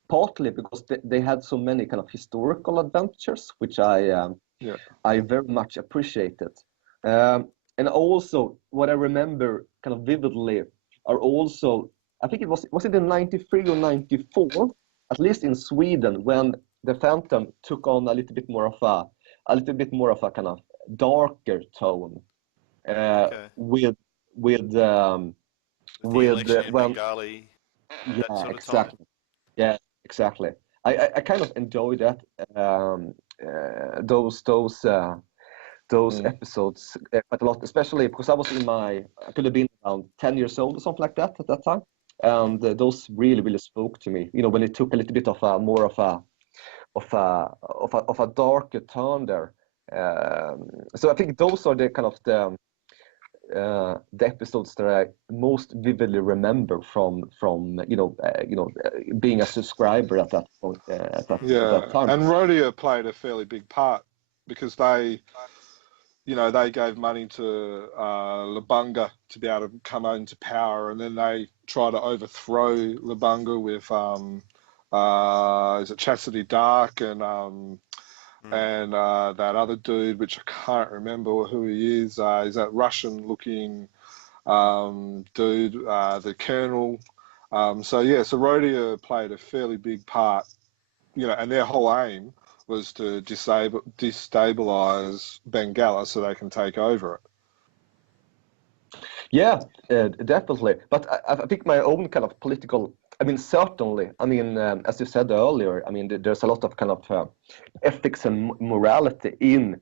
partly because they had so many kind of historical adventures, which I very much appreciated. And also, what I remember kind of vividly are also, I think it was it in 93 or 94, at least in Sweden, when the Phantom took on a little bit more of a kind of darker tone, with the election in when, Bengali, yeah, that sort of exactly. time. Yeah, exactly. I kind of enjoyed that, those episodes quite a lot, especially because I could have been around 10 years old or something like that at that time, and those really spoke to me. When it took a little bit of a more of a darker turn there. So I think those are the kind of the episodes that I most vividly remember from being a subscriber at that point, at that time. And Rodeo played a fairly big part because they gave money to Lubunga to be able to come into power, and then they try to overthrow Lubunga with is it Chastity Dark and that other dude, which I can't remember who he is. Is that Russian-looking dude, the Colonel? So Rodeo played a fairly big part, and their whole aim was to destabilize Bengala so they can take over it. Yeah, definitely. But I think my own kind of political, I mean, certainly, I mean, as you said earlier, I mean, there's a lot of kind of ethics and morality in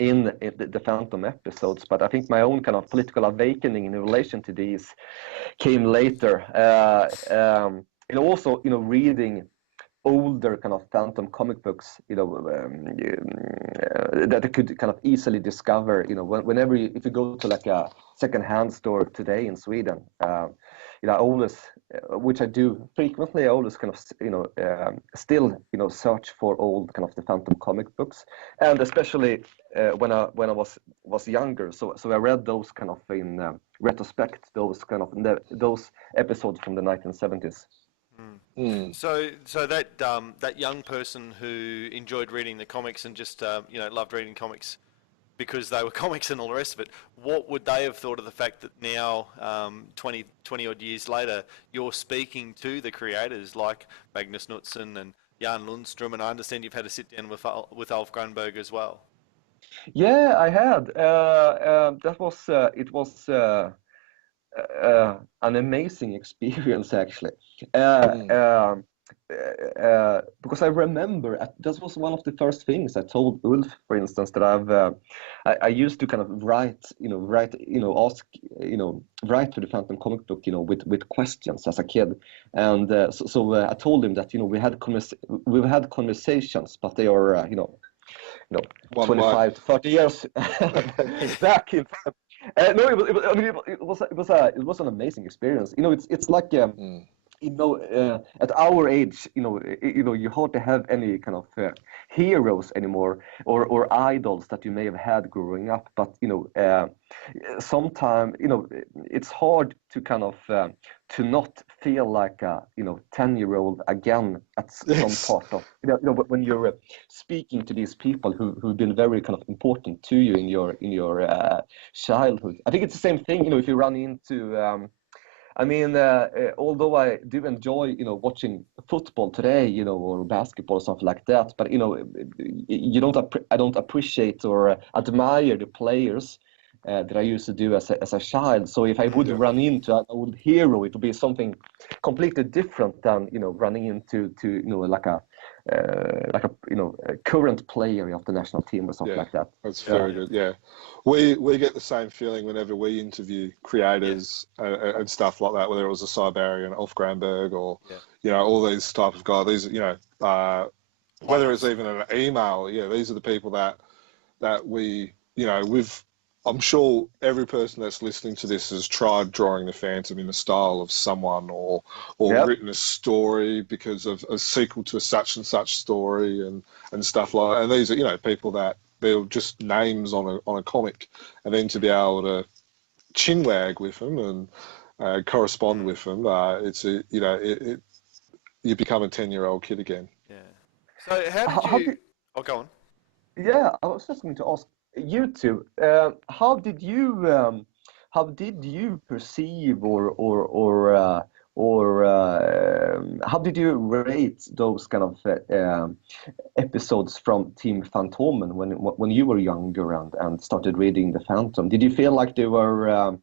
the Phantom episodes, but I think my own kind of political awakening in relation to these came later. And also, reading older kind of Phantom comic books, that I could kind of easily discover, whenever if you go to like a second-hand store today in Sweden, I always, which I do frequently, I always kind of, still, search for old kind of the Phantom comic books, and especially when I was younger, so I read those kind of in retrospect, those kind of those episodes from the 1970s. So that young person who enjoyed reading the comics and just loved reading comics because they were comics and all the rest of it, what would they have thought of the fact that now, 20 odd years later, you're speaking to the creators like Magnus Knudsen and Jan Lundstrom, and I understand you've had a sit down with Ulf Grunberg as well. Yeah, I had. That was it was an amazing experience, actually. Because I remember that was one of the first things I told Ulf, for instance, that I used to kind of write to the Phantom comic book, with questions as a kid, and so I told him that we've had conversations, but they are 25 to 30 years back in time. No, it was an amazing experience. It's like at our age, you hardly have any kind of heroes anymore, or idols that you may have had growing up. But sometimes it's hard to kind of to not feel like a 10-year-old again at some part of when you're speaking to these people who've been very kind of important to you in your childhood. I think it's the same thing. If you run into I mean, although I do enjoy, watching football today, or basketball or something like that, but I don't appreciate or admire the players that I used to do as a child. So if I would run into an old hero, it would be something completely different than running into like a current player of the national team or something like that. That's very good. Yeah, we get the same feeling whenever we interview creators and stuff like that. Whether it was a Siberian, Ulf Granberg, or all these type of guys. These whether it's even an email. These are the people that that we, I'm sure every person that's listening to this has tried drawing the Phantom in the style of someone, or Yep. written a story because of a sequel to a such and such story and stuff like that. And these are, people that they're just names on a comic, and then to be able to chinwag with them and correspond with them, you become a 10-year-old kid again. Yeah. So how did How you? Oh, go on. Yeah, I was just going to ask you two, how did you perceive or how did you rate those kind of episodes from Team Fantomen when you were younger and started reading the Phantom? Did you feel like there were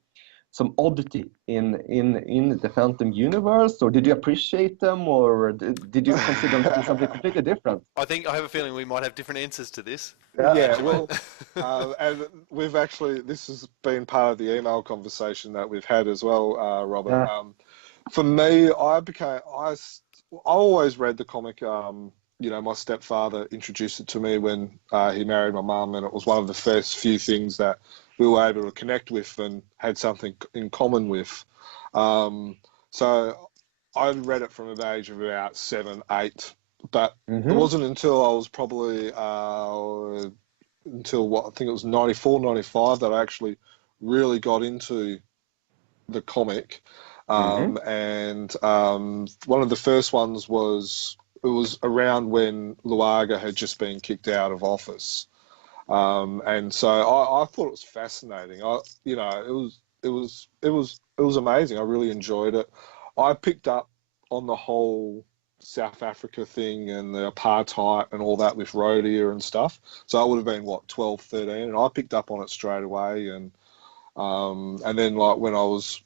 some oddity in the Phantom universe, or did you appreciate them, or did you consider them to be something completely different? I have a feeling we might have different answers to this. Yeah, well, and we've actually, this has been part of the email conversation that we've had as well, Robert. Yeah. For me, I always read the comic. My stepfather introduced it to me when he married my mum, and it was one of the first few things that we were able to connect with and had something in common with. So I read it from the age of about 7, 8, but it wasn't until I was probably until I think it was 94, 95 that I actually really got into the comic. And one of the first ones was, it was around when Luaga had just been kicked out of office. And so I thought it was fascinating. It was amazing. I really enjoyed it. I picked up on the whole South Africa thing and the apartheid and all that with Rhodia and stuff. So I would have been 12, 13, and I picked up on it straight away. And then like when I was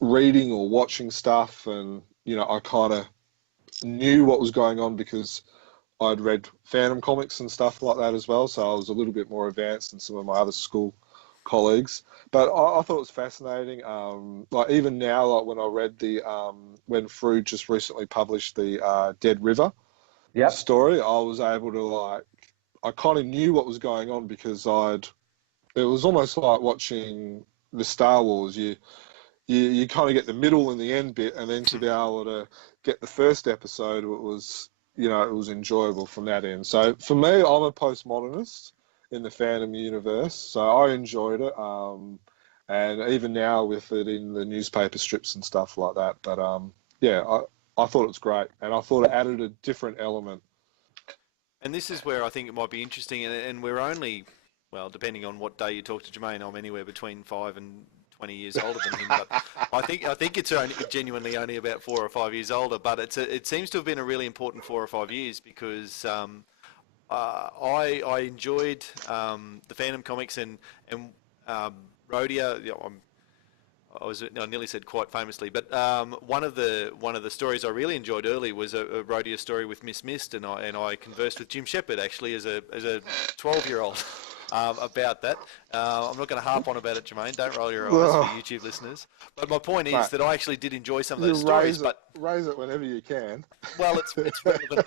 reading or watching stuff, and I kind of knew what was going on because I'd read Phantom comics and stuff like that as well, so I was a little bit more advanced than some of my other school colleagues. But I thought it was fascinating. Like even now, like when I read when Freud just recently published the Dead River story, I was able to I kind of knew what was going on because it was almost like watching the Star Wars. You kind of get the middle and the end bit, and then to be able to get the first episode, it was enjoyable from that end. So for me, I'm a postmodernist in the Phantom universe, so I enjoyed it. And even now with it in the newspaper strips and stuff like that. But I thought it was great, and I thought it added a different element. And this is where I think it might be interesting, and we're only, well, depending on what day you talk to Jermaine, I'm anywhere between 5 and 20 years older than him, but I think it's genuinely only about 4 or 5 years older. But it seems to have been a really important 4 or 5 years because I enjoyed the Phantom comics and Rhodia. I nearly said quite famously, but one of the stories I really enjoyed early was a Rhodia story with Miss Mist, and I conversed with Jim Shepard actually as a 12-year-old. About that. I'm not going to harp on about it, Jermaine. Don't roll your eyes for YouTube listeners. But my point is that I actually did enjoy some of those stories. Raise it whenever you can. Well, it's relevant.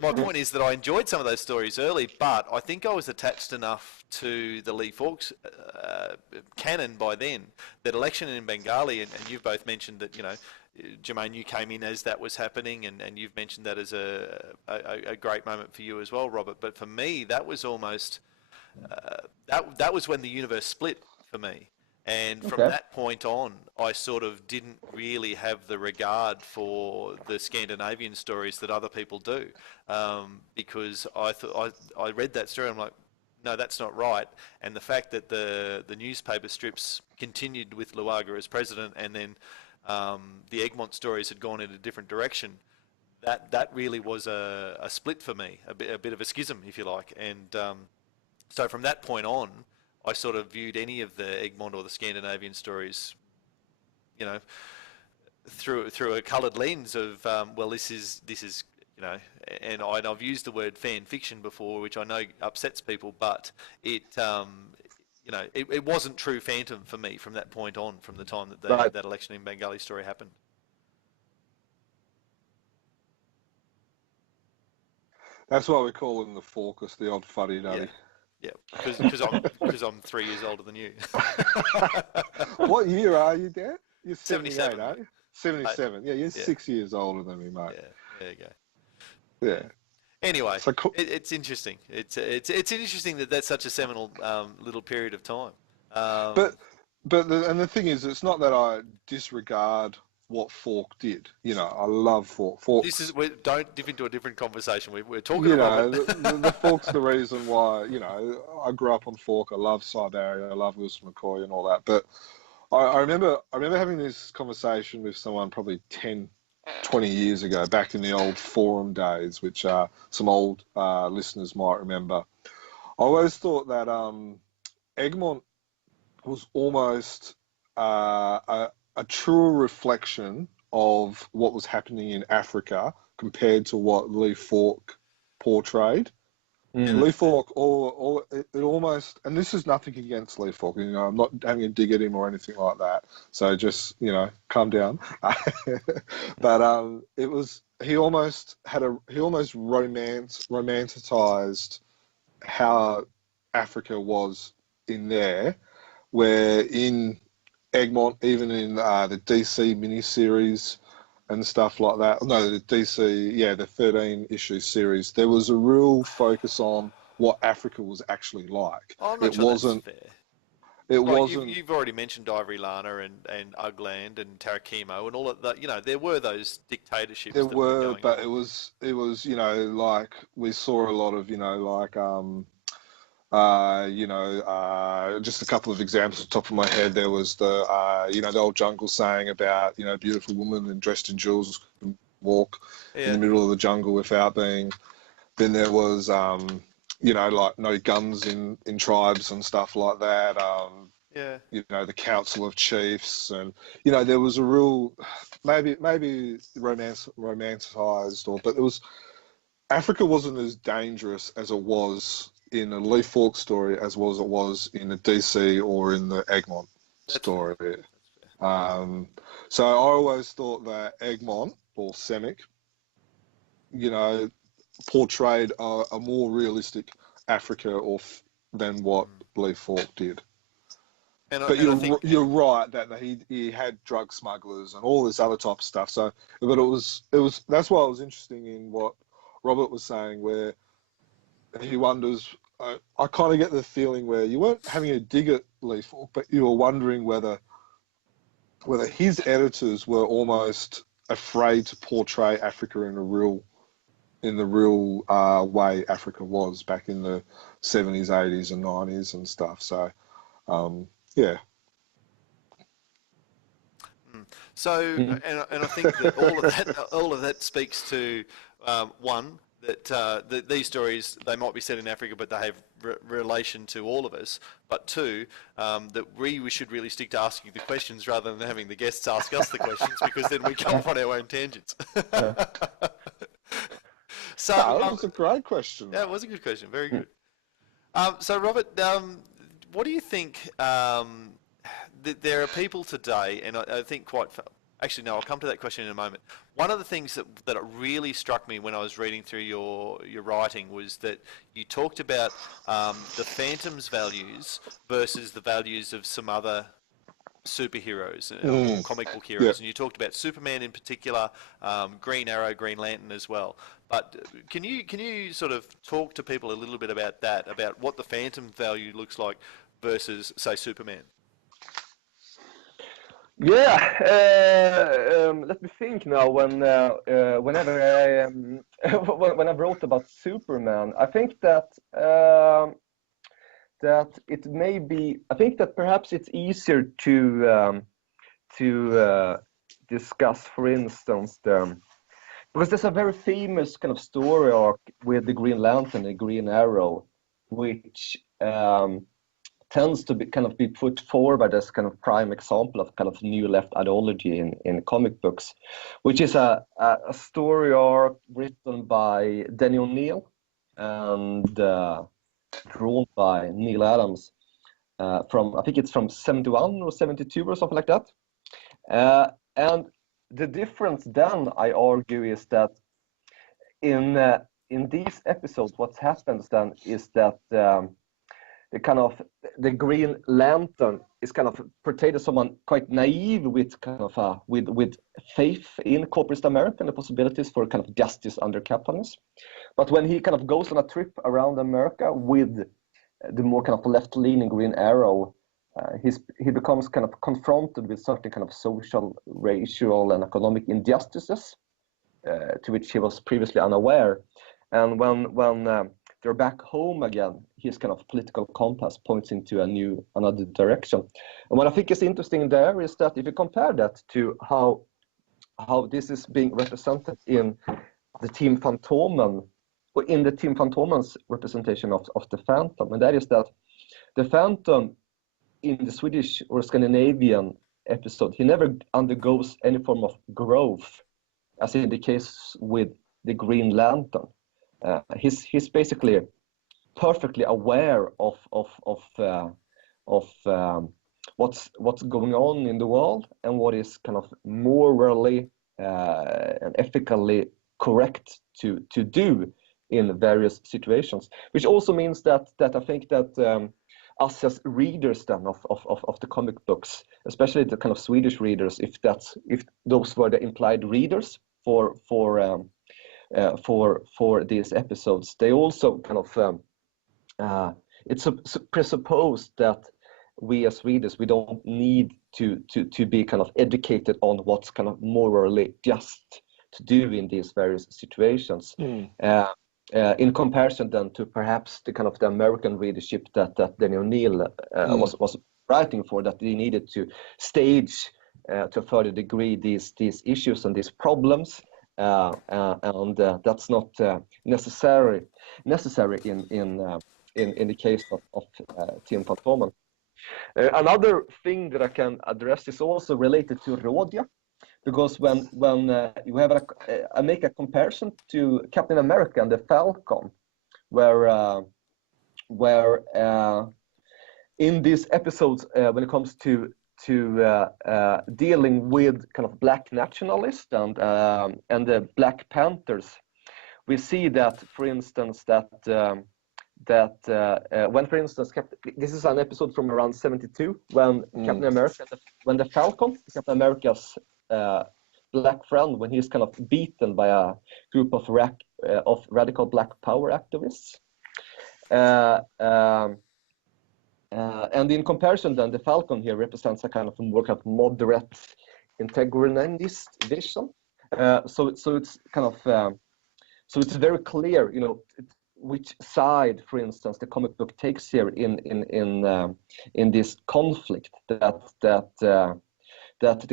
My point is that I enjoyed some of those stories early, but I think I was attached enough to the Lee Fawkes canon by then that Election in Bengali, and you've both mentioned that, Jermaine, you came in as that was happening, and you've mentioned that as a great moment for you as well, Robert. But for me, that was almost that was when the universe split for me, and from that point on, I sort of didn't really have the regard for the Scandinavian stories that other people do, because I read that story, and I'm like, no, that's not right. And the fact that the newspaper strips continued with Luaga as president, and then the Egmont stories had gone in a different direction, that really was a split for me, a bit of a schism, if you like. And so from that point on, I sort of viewed any of the Egmont or the Scandinavian stories, through a coloured lens of well, this is and I've used the word fan fiction before, which I know upsets people, but it wasn't true Phantom for me from that point on, from the time that that Election in Bengali story happened. That's why we call him the Fawcus, the old fuddy-duddy. Yeah, because I'm 3 years older than you. What year are you, Dan? You're 77, 78, aren't you? 77. Yeah, you're 6 years older than me, mate. Yeah, there you go. Yeah. Anyway, So cool. it's interesting. It's interesting that that's such a seminal little period of time. But the thing is, it's not that I disregard what Falk did. You know, I love Falk. Don't dip into a different conversation. We're talking you about know, the Falk's the reason why, you know, I grew up on Falk. I love Cy Barry. I love Wilson McCoy and all that. But I remember having this conversation with someone probably 10, 20 years ago, back in the old forum days, which some old listeners might remember. I always thought that Egmont was almost a truer reflection of what was happening in Africa compared to what Lee Falk portrayed. Lee Falk, it almost, and this is nothing against Lee Falk, you know, I'm not having a dig at him or anything like that, so just, you know, calm down. But it was, he almost romanticized how Africa was in there, where in Egmont, even in the DC miniseries and stuff like that. No, the DC, the 13-issue series. There was a real focus on what Africa was actually like. I'm not sure that's fair. It wasn't. You've already mentioned Ivory Lana and Ugland and Tarakimo and all of that. You know, there were those dictatorships. There were, but it was, you know, like we saw a lot of, you know, like just a couple of examples off the top of my head. There was the, you know, the old jungle saying about, you know, beautiful woman and dressed in jewels can walk in the middle of the jungle without being. Then there was, you know, like no guns in tribes and stuff like that. You know, the Council of Chiefs, and you know, there was a real maybe romanticized, but it was, Africa wasn't as dangerous as it was in a Lee Falk story as well as it was in the DC or in the Egmont story. So I always thought that Egmont or Semic, you know, portrayed a more realistic Africa than what Lee Falk did. But you're right that he had drug smugglers and all this other type of stuff. So, but it was that's why I was interesting in what Robert was saying, where he wonders. I kind of get the feeling where you weren't having a dig at Lee Falk, but you were wondering whether his editors were almost afraid to portray Africa in the real way Africa was back in the 70s, 80s, and 90s and stuff. So, yeah. So, and I think that all of that speaks to one, that these stories, they might be set in Africa, but they have relation to all of us. But two, that we should really stick to asking the questions rather than having the guests ask us the questions, because then we come on our own tangents. So that was a great question. Yeah, it was a good question. Very good. So Robert, what do you think? There are people today, and I think actually, no, I'll come to that question in a moment. One of the things that really struck me when I was reading through your writing was that you talked about the Phantom's values versus the values of some other superheroes, or comic book heroes, and you talked about Superman in particular, Green Arrow, Green Lantern as well. But can you sort of talk to people a little bit about that, about what the Phantom value looks like versus, say, Superman? Yeah, let me think now. Whenever when I wrote about Superman, I think that it may be. I think that perhaps it's easier to discuss, for instance, because there's a very famous kind of story arc with the Green Lantern, the Green Arrow, which tends to be put forward as kind of prime example of kind of new left ideology in comic books, which is a story arc written by Denny O'Neil and drawn by Neil Adams from, I think it's from 71 or 72 or something like that. And the difference then, I argue, is that in in these episodes, what happens then is that the Green Lantern is kind of portrayed as someone quite naive with kind of with faith in corporate America and the possibilities for kind of justice under capitalism. But when he kind of goes on a trip around America with the more kind of left-leaning Green Arrow, he becomes kind of confronted with certain kind of social, racial, and economic injustices to which he was previously unaware. And when they're back home again, his kind of political compass points into another direction. And what I think is interesting there is that if you compare that to how this is being represented in the Team Fantomen, or in the Team Fantomen's representation of the Phantom, and that is that the Phantom in the Swedish or Scandinavian episode, he never undergoes any form of growth, as in the case with the Green Lantern. He's basically perfectly aware of what's going on in the world and what is kind of morally and ethically correct to do in various situations, which also means that I think that us as readers then of the comic books, especially the kind of Swedish readers, if those were the implied readers for these episodes, they also kind of it's presupposed that we as readers, we don't need to be kind of educated on what's kind of morally just to do in these various situations. In comparison then to perhaps the kind of the American readership that Daniel O'Neill was writing for, that they needed to stage to a further degree these issues and these problems, and that's not necessary in the case of Team Fantomen. Another thing that I can address is also related to Rådia, because when you have I make a comparison to Captain America and the Falcon, where in these episodes when it comes to dealing with kind of black nationalists and the Black Panthers, we see that, for instance, when, for instance, this is an episode from around 72, when Captain America, when the Falcon, Captain America's black friend, when he's kind of beaten by a group of radical black power activists. And in comparison, then, the Falcon here represents a kind of more kind of moderate integralist vision. So it's kind of so it's very clear, you know, which side, for instance, the comic book takes here in this conflict, that the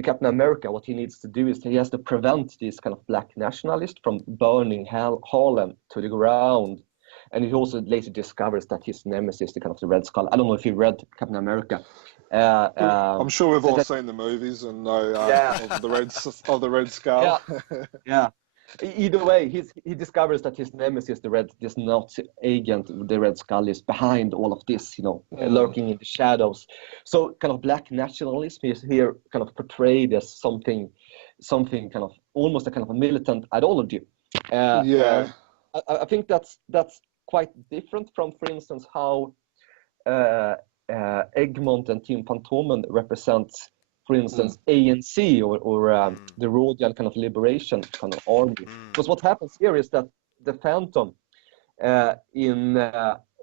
Captain America, what he needs to do is he has to prevent these kind of black nationalists from burning Harlem to the ground. And he also later discovers that his nemesis, the kind of the Red Skull. I don't know if you read Captain America. I'm sure we've all seen the movies and know of the Red Skull. Yeah. Either way, he discovers that his nemesis, this Nazi agent, the Red Skull, is behind all of this, you know, lurking in the shadows. So kind of black nationalism is here kind of portrayed as something kind of almost a kind of a militant ideology. I think that's quite different from, for instance, how Egmont and Team Fantomen represents, for instance, ANC or the Rhodian kind of liberation kind of army. Because what happens here is that the Phantom, in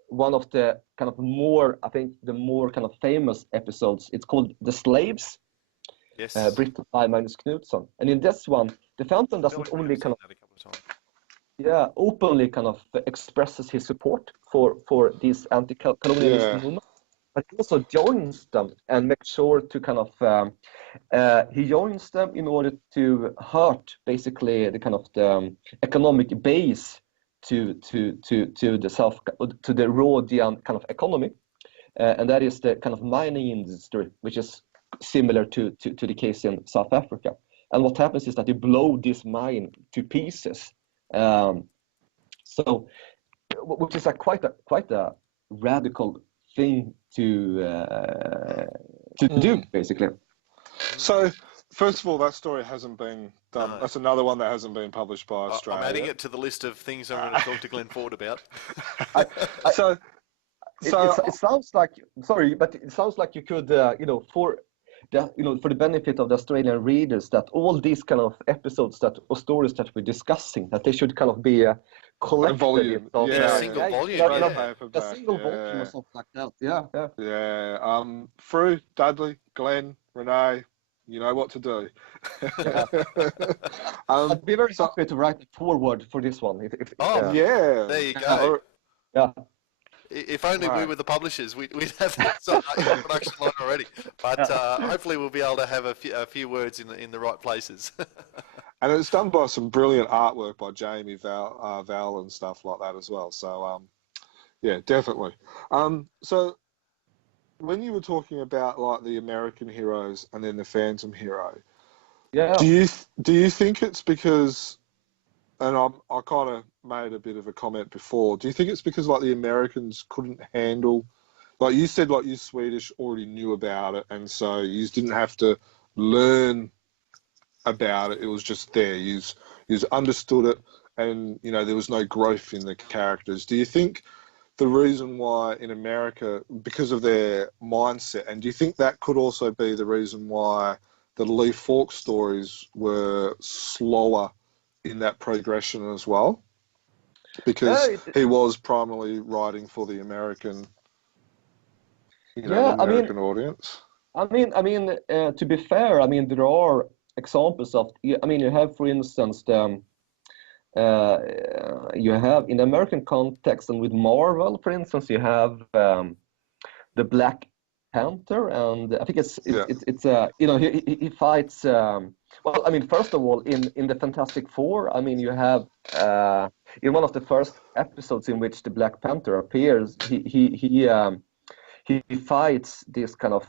one of the kind of more, I think the more kind of famous episodes, it's called The Slaves, written by Magnus Knutsson. And in this one, the Phantom doesn't only kind of openly kind of expresses his support for these anti-colonialist movements, but he also joins them and makes sure to kind of he joins them in order to hurt basically the kind of the economic base to the Rhodian kind of economy, and that is the kind of mining industry, which is similar to the case in South Africa. And what happens is that they blow this mine to pieces. So, which is quite a radical thing to do, basically. So, first of all, that story hasn't been done. No. That's another one that hasn't been published by Australia. I'm adding it to the list of things I'm going to talk to Glenn Ford about. It sounds like, sorry, but it sounds like you could, for the benefit of the Australian readers, that all these kind of episodes or stories that we're discussing, that they should kind of be collected. A volume, a single volume, a single volume or something like that. Yeah. Fru, Dudley, Glenn, Renee, you know what to do. I'd be very happy to write a foreword for this one. Yeah. There you go. Yeah. If only we were the publishers, we'd have that production line already. But hopefully we'll be able to have a few words in the right places. And it's done by some brilliant artwork by Jamie Val and stuff like that as well. So yeah, definitely. So when you were talking about like the American heroes and then the Phantom hero, do you think it's because, and I kind of made a bit of a comment before, do you think it's because like the Americans couldn't handle, like you said, like you Swedish already knew about it, and so you didn't have to learn about it, it was just there, you understood it, and there was no growth in the characters. Do you think the reason why in America, because of their mindset, and do you think that could also be the reason why the Lee Falk stories were slower in that progression as well? Because he was primarily writing for the American, audience. To be fair, there are examples of, you have, for instance, you have in the American context and with Marvel, for instance, you have the Black Panther, and I think he fights. First of all, in the Fantastic Four, you have in one of the first episodes in which the Black Panther appears, he fights this kind of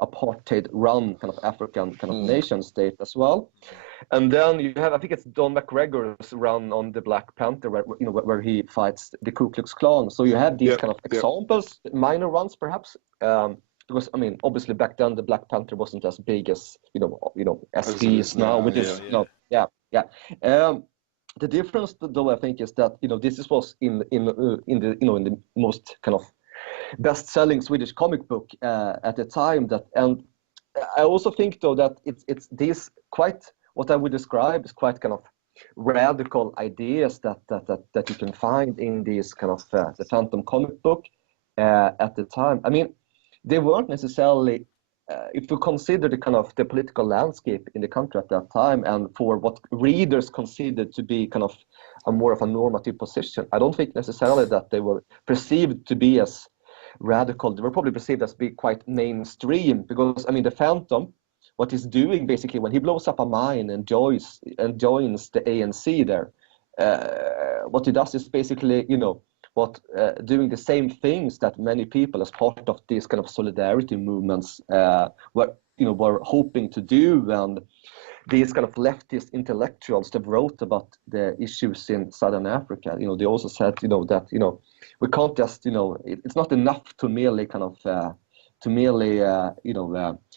apartheid run kind of African kind of nation state as well. And then you have, I think it's Don McGregor's run on the Black Panther, where he fights the Ku Klux Klan. So you have these kind of examples, minor ones perhaps, because obviously back then the Black Panther wasn't as big as as he is now with this. The difference, though, I think, is that this was in the most kind of best-selling Swedish comic book at the time. And I also think, though, that it's these quite, what I would describe as quite kind of radical ideas that you can find in these kind of the Phantom comic book at the time. They weren't necessarily, if you consider the kind of the political landscape in the country at that time, and for what readers considered to be kind of a more of a normative position, I don't think necessarily that they were perceived to be as radical. They were probably perceived as being quite mainstream, because the Phantom, what he's doing basically when he blows up a mine and joins the ANC there, what he does is basically doing the same things that many people as part of these kind of solidarity movements were hoping to do. And these kind of leftist intellectuals that wrote about the issues in Southern Africa, they also said that we can't just it's not enough to merely kind of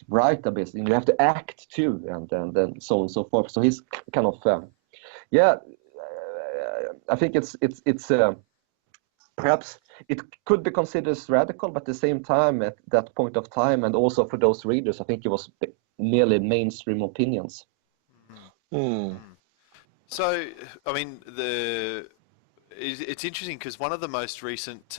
write a bit. You have to act too, and then so on and so forth. So he's kind of I think it's perhaps it could be considered as radical, but at the same time, at that point of time, and also for those readers, I think it was merely mainstream opinions. So, it's interesting because one of the most recent,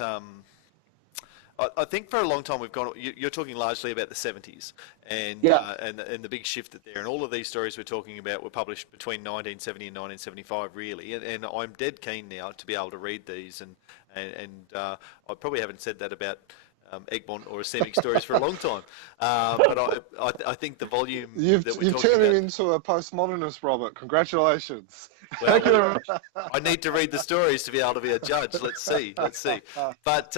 I think for a long time we've gone. You're talking largely about the 70s and the big shift there, and all of these stories we're talking about were published between 1970 and 1975, really. And I'm dead keen now to be able to read these, and I probably haven't said that about Egmont or Semic stories for a long time, but I think the volume you've turned him into a postmodernist, Robert. Congratulations. Well, I need to read the stories to be able to be a judge. Let's see. But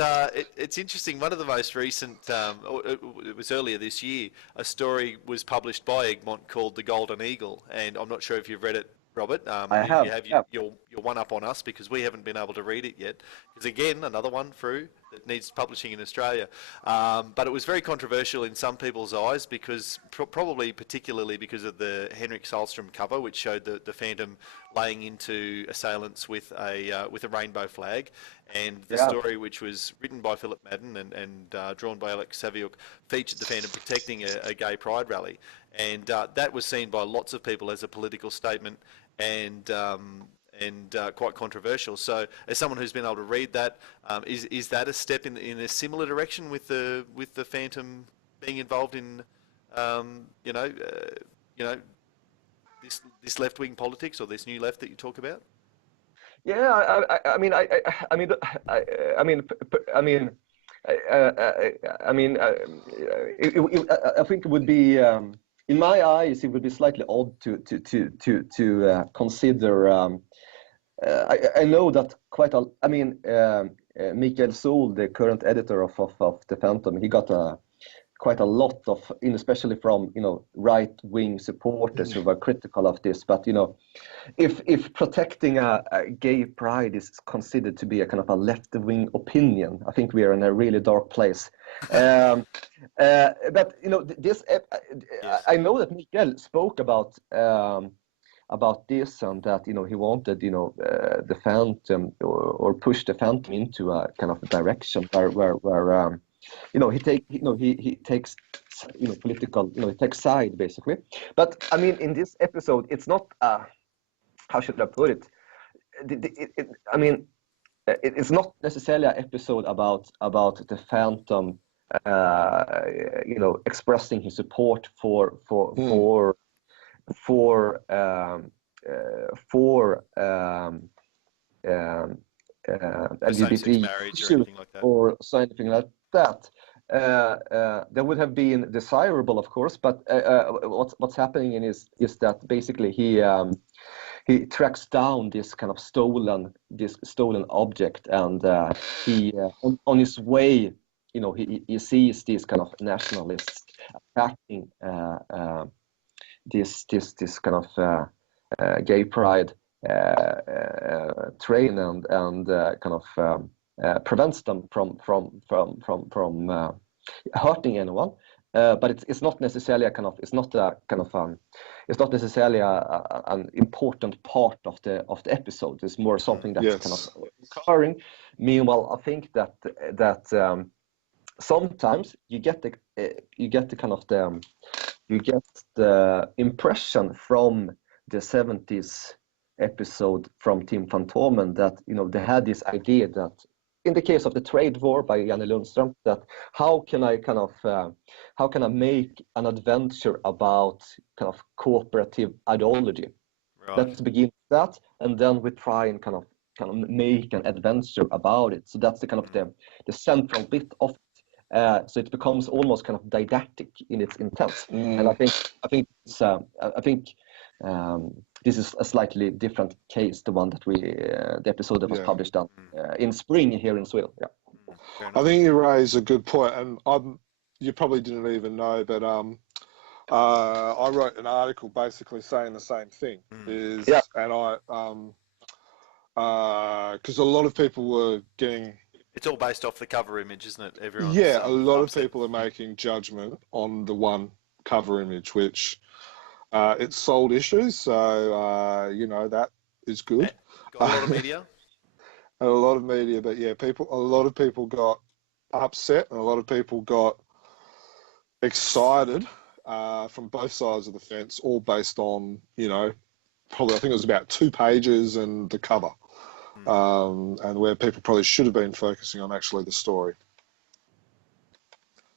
it's interesting. One of the most recent, it was earlier this year, a story was published by Egmont called The Golden Eagle, and I'm not sure if you've read it, Robert. I have. You're one up on us because we haven't been able to read it yet. Because again, another one through that needs publishing in Australia. But it was very controversial in some people's eyes because, probably particularly because of the Henrik Sahlström cover, which showed the Phantom laying into assailants with a rainbow flag, and the story, which was written by Philip Madden and drawn by Alex Saviuk, featured the Phantom protecting a gay pride rally, and that was seen by lots of people as a political statement and quite controversial. So, as someone who's been able to read that, is that a step in a similar direction with the Phantom being involved in, this left wing politics or this new left that you talk about? Yeah, I think it would be, in my eyes, it would be slightly odd to consider. I know that Mikael Sol, the current editor of the Phantom, he got quite a lot of, especially from right-wing supporters who were critical of this. But if protecting a gay pride is considered to be a kind of a left-wing opinion, I think we are in a really dark place. But this, Yes. I know that Mikael spoke about this, and that he wanted the Phantom or push the Phantom into a kind of a direction where he takes political, he takes side basically. But in this episode, it's not how should I put it? It's not necessarily an episode about the Phantom expressing his support for Same-sex LGBT marriage or issues anything like that. or anything like that. That would have been desirable, of course, but what's happening is that basically he tracks down this kind of stolen object, and he on his way, he sees these kind of nationalists attacking this kind of gay pride train, and kind of prevents them from hurting anyone. But it's not necessarily it's not necessarily an important part of the episode. It's more something that's kind of occurring. Meanwhile, I think that sometimes you get the impression from the 70s episode from Team Fantomen that they had this idea that, in the case of the trade war by Janne Lundström, that how can I make an adventure about kind of cooperative ideology? Right. Let's begin with that, and then we try and kind of make an adventure about it. So that's the kind of the central bit of it. So it becomes almost kind of didactic in its intent. And I think this is a slightly different case, the one that the episode that was published in spring here in Sweden. Yeah. I think you raise a good point, and you probably didn't even know, but I wrote an article basically saying the same thing. And because a lot of people were getting. It's all based off the cover image, isn't it? Everyone's a lot upset. of people are making judgment on the one cover image, which it's sold issues, so that is good. Got a lot of media. And a lot of media, but a lot of people got upset, and a lot of people got excited from both sides of the fence, all based on probably, I think it was about 2 pages and the cover, and where people probably should have been focusing on actually the story.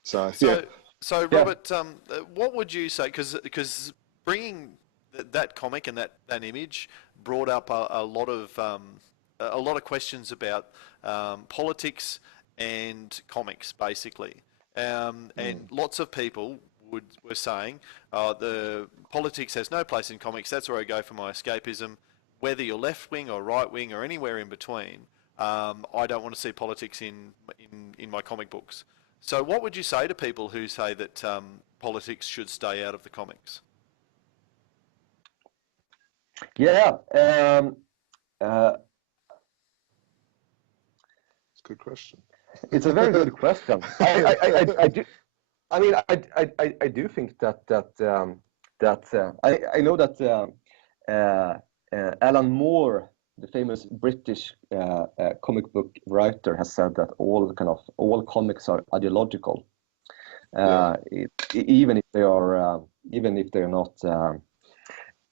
So Robert, what would you say? Because bringing that comic and that image brought up a lot of questions about politics and comics, basically, and lots of people were saying the politics has no place in comics. That's where I go for my escapism. Whether you're left wing or right wing or anywhere in between, I don't want to see politics in my comic books. So what would you say to people who say that politics should stay out of the comics? it's a good question. It's a very good question. I do. I mean, I do think that I know that Alan Moore, the famous British comic book writer, has said that all comics are ideological, even if they are not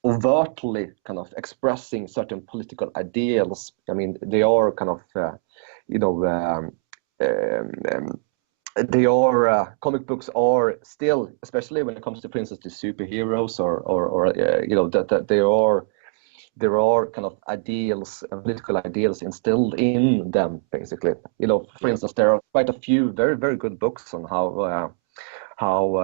overtly kind of expressing certain political ideals. I mean, they are kind of comic books are still, especially when it comes to, for instance, the superheroes or that there are kind of ideals, political ideals instilled in them, basically. For instance, there are quite a few very, very good books on how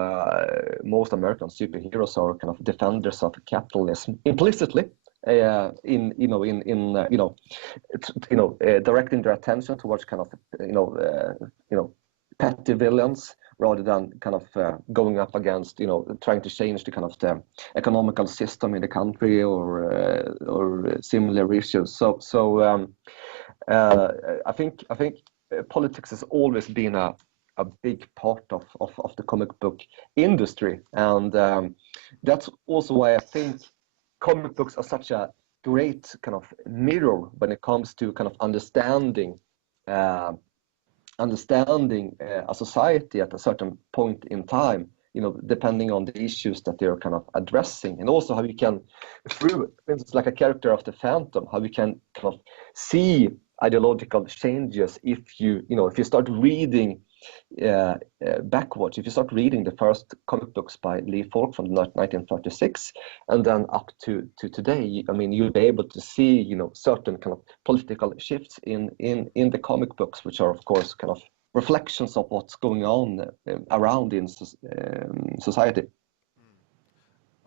most American superheroes are kind of defenders of capitalism implicitly, directing their attention towards kind of petty villains rather than kind of going up against trying to change the kind of the economical system in the country or similar issues. So I think politics has always been a big part of the comic book industry, and that's also why I think comic books are such a great kind of mirror when it comes to kind of understanding a society at a certain point in time, depending on the issues that they're kind of addressing, and also how you can, through, for instance, like a character of the Phantom, how you can kind of see ideological changes if you start reading backwards. If you start reading the first comic books by Lee Falk from 1936 and then up to today, I mean, you'll be able to see certain kind of political shifts in the comic books, which are of course kind of reflections of what's going on around in society.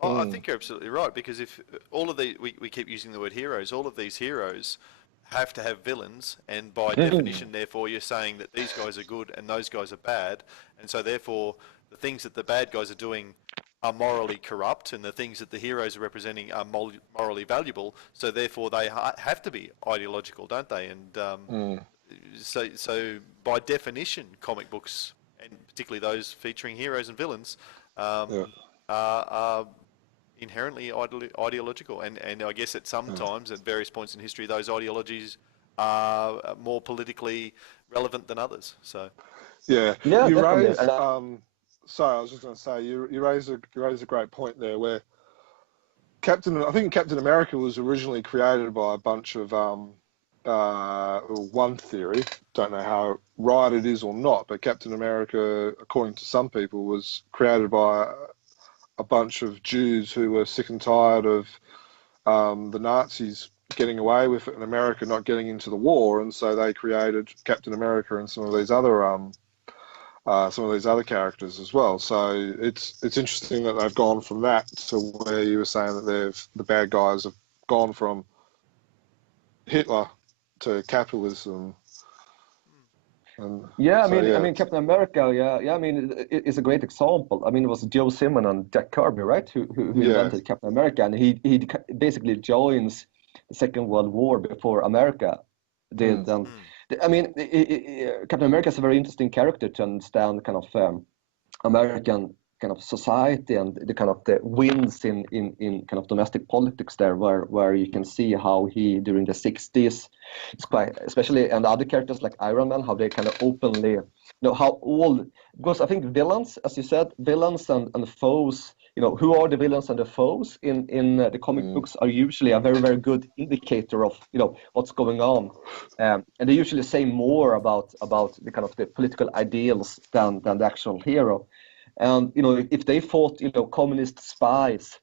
I think you're absolutely right, because if all of we keep using the word heroes, all of these heroes have to have villains, and by definition, therefore, you're saying that these guys are good and those guys are bad, and so therefore, the things that the bad guys are doing are morally corrupt, and the things that the heroes are representing are morally valuable. So therefore, they have to be ideological, don't they? And so by definition, comic books, and particularly those featuring heroes and villains, are inherently ideological, and I guess at some times, at various points in history, those ideologies are more politically relevant than others. So you definitely. raise sorry, I was just going to say you raise a great point there, where I think Captain America was originally created by a bunch of one theory, don't know how right it is or not, but Captain America, according to some people, was created by a bunch of Jews who were sick and tired of the Nazis getting away with it and America not getting into the war, and so they created Captain America and some of these other characters as well. So it's interesting that they've gone from that to where you were saying that the bad guys have gone from Hitler to capitalism. I mean, Captain America, I mean, it's a great example. I mean, it was Joe Simon and Jack Kirby, right, who invented Captain America, and he basically joins the Second World War before America did. And I mean, Captain America is a very interesting character to understand kind of American kind of society and the kind of the wins in kind of domestic politics there, where you can see how he during the 60s, it's quite, especially, and other characters like Iron Man, how they kind of openly, because I think villains, as you said, villains and foes, who are the villains and the foes in the comic books are usually a very, very good indicator of what's going on, and they usually say more about the kind of the political ideals than the actual hero. And if they fought communist spies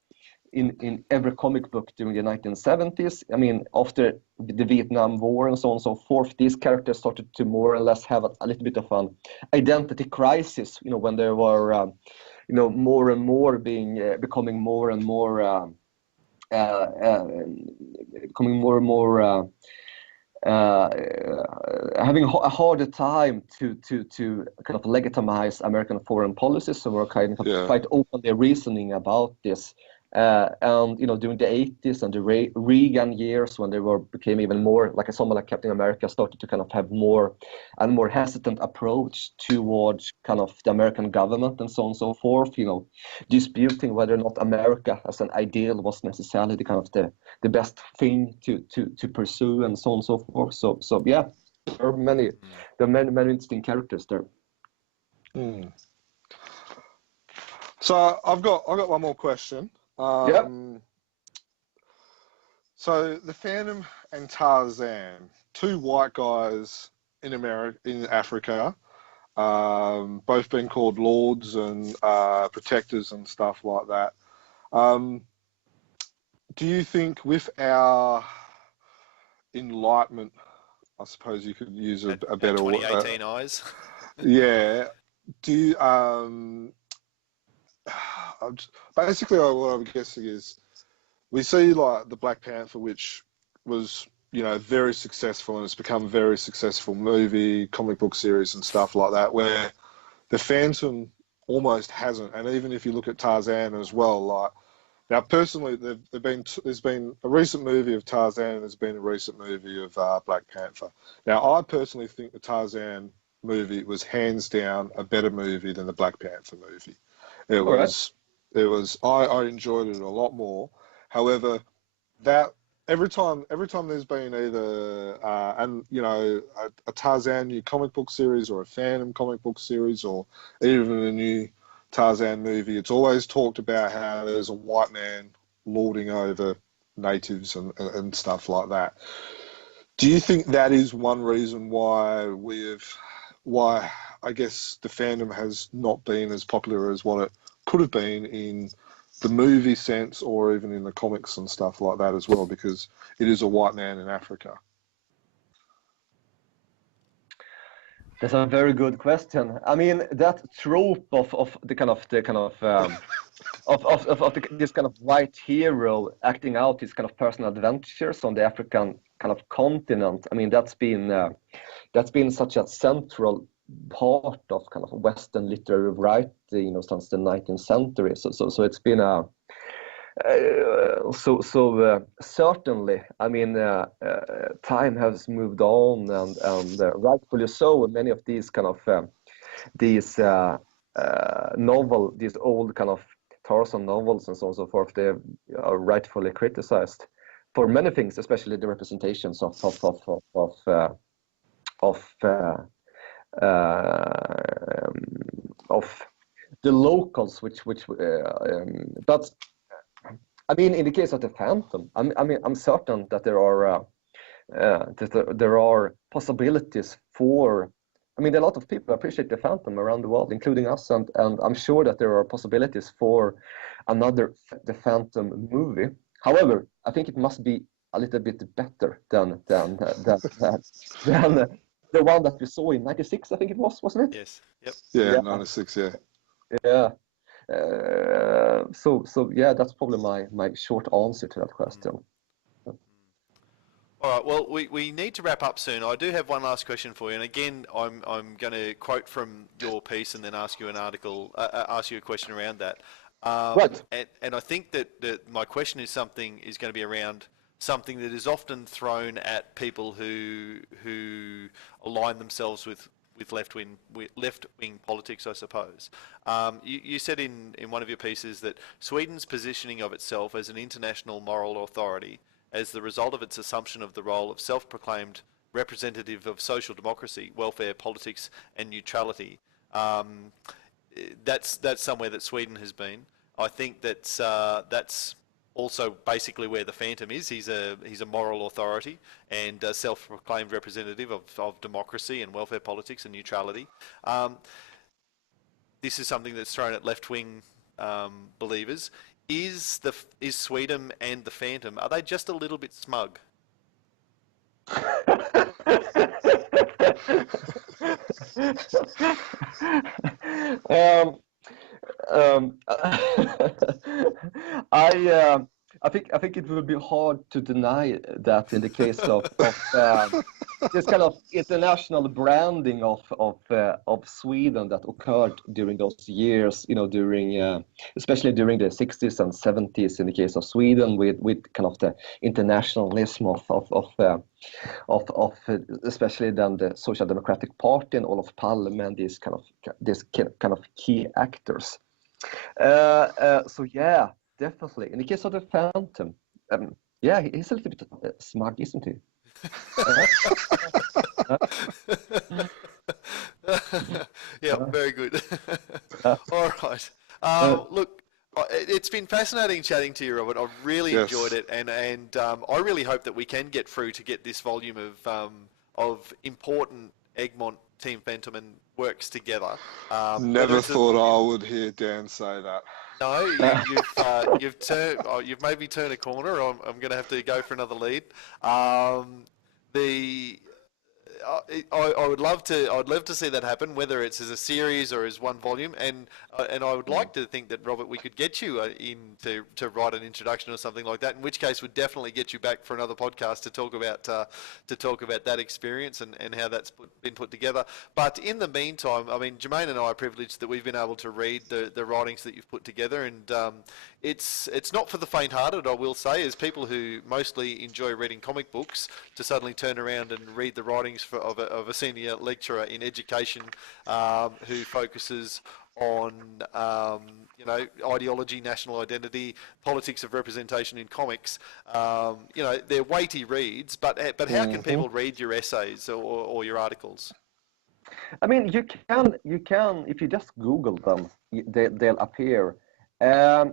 in every comic book during the 1970s, I mean, after the Vietnam War and so on and so forth, these characters started to more or less have a little bit of an identity crisis, when they were more and more becoming more and more having a harder time to kind of legitimize American foreign policies, so we're kind of quite openly reasoning about this. and during the 80s and the Reagan years, when they became even more like someone like Captain America started to kind of have more hesitant approach towards kind of the American government and so on and so forth, disputing whether or not America as an ideal was necessarily the kind of the best thing to pursue and so on and so forth. So yeah, there are many interesting characters there. Mm. So I've got one more question. So the Phantom and Tarzan, two white guys in Africa, both been called lords and protectors and stuff like that. Do you think with our enlightenment, I suppose you could use a better word. 2018 eyes. Yeah. Do you, basically what I'm guessing is we see like the Black Panther, which was, very successful, and it's become a very successful movie, comic book series and stuff like that, where the Phantom almost hasn't. And even if you look at Tarzan as well, like, now personally, there's been a recent movie of Tarzan and there's been a recent movie of Black Panther. Now, I personally think the Tarzan movie was hands down a better movie than the Black Panther movie. I enjoyed it a lot more. However, that every time there's been either a Tarzan new comic book series or a Phantom comic book series or even a new Tarzan movie, it's always talked about how there's a white man lording over natives and stuff like that. Do you think that is one reason why I guess the Phantom has not been as popular as what it could have been in the movie sense or even in the comics and stuff like that as well, because it is a white man in Africa? That's a very good question. I mean, that trope of this kind of white hero acting out his kind of personal adventures on the African kind of continent. I mean, that's been such a central part of kind of Western literary writing, since the 19th century. So it's been a certainly, I mean, time has moved on, and rightfully so. Many of these kind of these old kind of Tarzan novels and so on and so forth, they are rightfully criticized for many things, especially the representations of the locals, but I mean, in the case of the Phantom, I'm certain that there are possibilities for. I mean, a lot of people appreciate the Phantom around the world, including us, and I'm sure that there are possibilities for another the Phantom movie. However, I think it must be a little bit better than the one that we saw in '96. I think it wasn't it? Yes. Yep. Yeah, '96. Yeah. Yeah. So yeah, that's probably my short answer to that question. All right. Well, we need to wrap up soon. I do have one last question for you, and again, I'm going to quote from your piece and then ask you ask you a question around that. Right. And I think that my question is going to be around something that is often thrown at people who align themselves with left-wing politics, I suppose. You said in one of your pieces that Sweden's positioning of itself as an international moral authority as the result of its assumption of the role of self-proclaimed representative of social democracy, welfare, politics and neutrality. That's somewhere that Sweden has been. I think that's also basically where the Phantom is. He's a moral authority and a self-proclaimed representative of democracy and welfare politics and neutrality. This is something that's thrown at left-wing believers. Is Sweden and the Phantom, are they just a little bit smug? I think it would be hard to deny that in the case of this kind of international branding of Sweden that occurred during those years, during especially during the 60s and 70s in the case of Sweden, with kind of the internationalism of especially then the Social Democratic Party and Olof Palme and these kind of key actors. So yeah, definitely. In the case of the Phantom, yeah, he's a little bit smart, isn't he? Yeah, very good. All right. Look, it's been fascinating chatting to you, Robert. I've really enjoyed it, and I really hope that we can get through to get this volume of important Egmont Team Fantomen works together. Never thought I would hear Dan say that. No, you've made me turn a corner. I'm going to have to go for another lead. I'd love to see that happen, whether it's as a series or as one volume, and I would like to think that, Robert, we could get you in to write an introduction or something like that. In which case, we'd definitely get you back for another podcast to talk about that experience and how that's been put together. But in the meantime, I mean, Jermaine and I are privileged that we've been able to read the writings that you've put together, and it's not for the faint-hearted, I will say, as people who mostly enjoy reading comic books, to suddenly turn around and read the writings of a senior lecturer in education who focuses on ideology, national identity, politics of representation in comics. They're weighty reads, but how can people read your essays or your articles? I mean, you can if you just Google them, they'll appear. I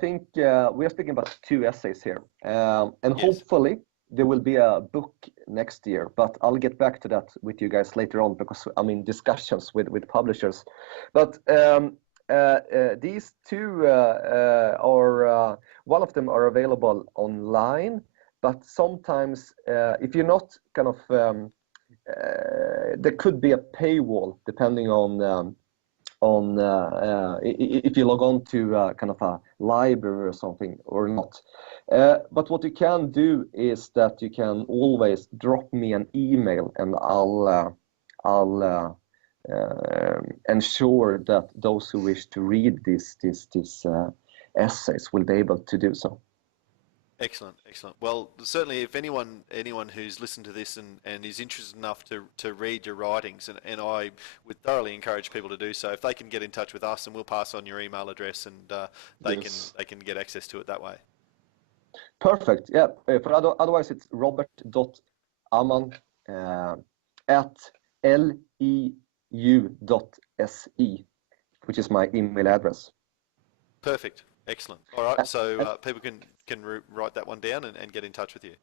think we are speaking about 2 essays here, and yes, hopefully there will be a book next year. But I'll get back to that with you guys later on, because I'm in discussions with publishers. But these 2 are one of them are available online, but sometimes if you're not kind of there could be a paywall depending on if you log on to kind of a library or something or not. But what you can do is that you can always drop me an email, and I'll ensure that those who wish to read these essays will be able to do so. Excellent. Well, certainly, if anyone who's listened to this and is interested enough to read your writings, and I would thoroughly encourage people to do so, if they can get in touch with us, and we'll pass on your email address, and they can get access to it that way. Perfect. Yeah. Otherwise, it's robert.aman at leu.se, which is my email address. Perfect. Excellent. All right. So people can write that one down and get in touch with you.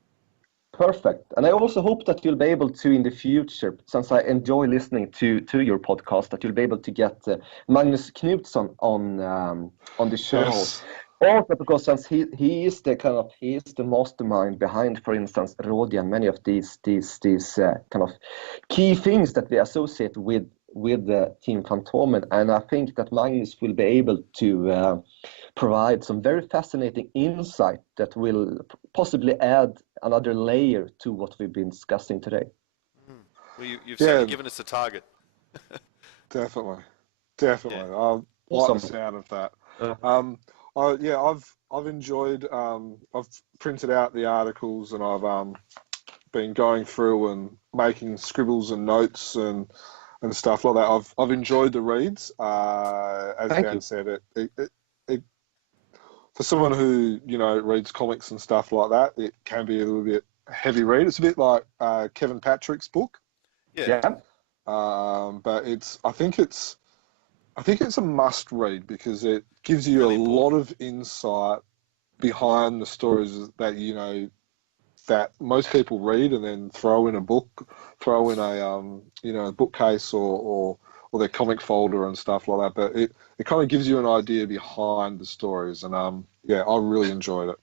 Perfect. And I also hope that you'll be able to, in the future, since I enjoy listening to your podcast, that you'll be able to get Magnus Knutsson on the show. Yes. Also, because since he is the mastermind behind, for instance, Rådia and many of these kind of key things that we associate with the Team Fantomen, and I think that Magnus will be able to provide some very fascinating insight that will possibly add another layer to what we've been discussing today. Well, you've certainly given us a target. Definitely. Yeah. I like the sound of that. I've enjoyed. I've printed out the articles, and I've been going through and making scribbles and notes and stuff like that. I've enjoyed the reads. As Dan said, it for someone who reads comics and stuff like that, it can be a little bit heavy read. It's a bit like Kevin Patrick's book. Yeah. But I think it's a must read, because it gives you really a lot of insight behind the stories that that most people read and then throw in a book, throw in a bookcase or their comic folder and stuff like that. But it kind of gives you an idea behind the stories, and I really enjoyed it.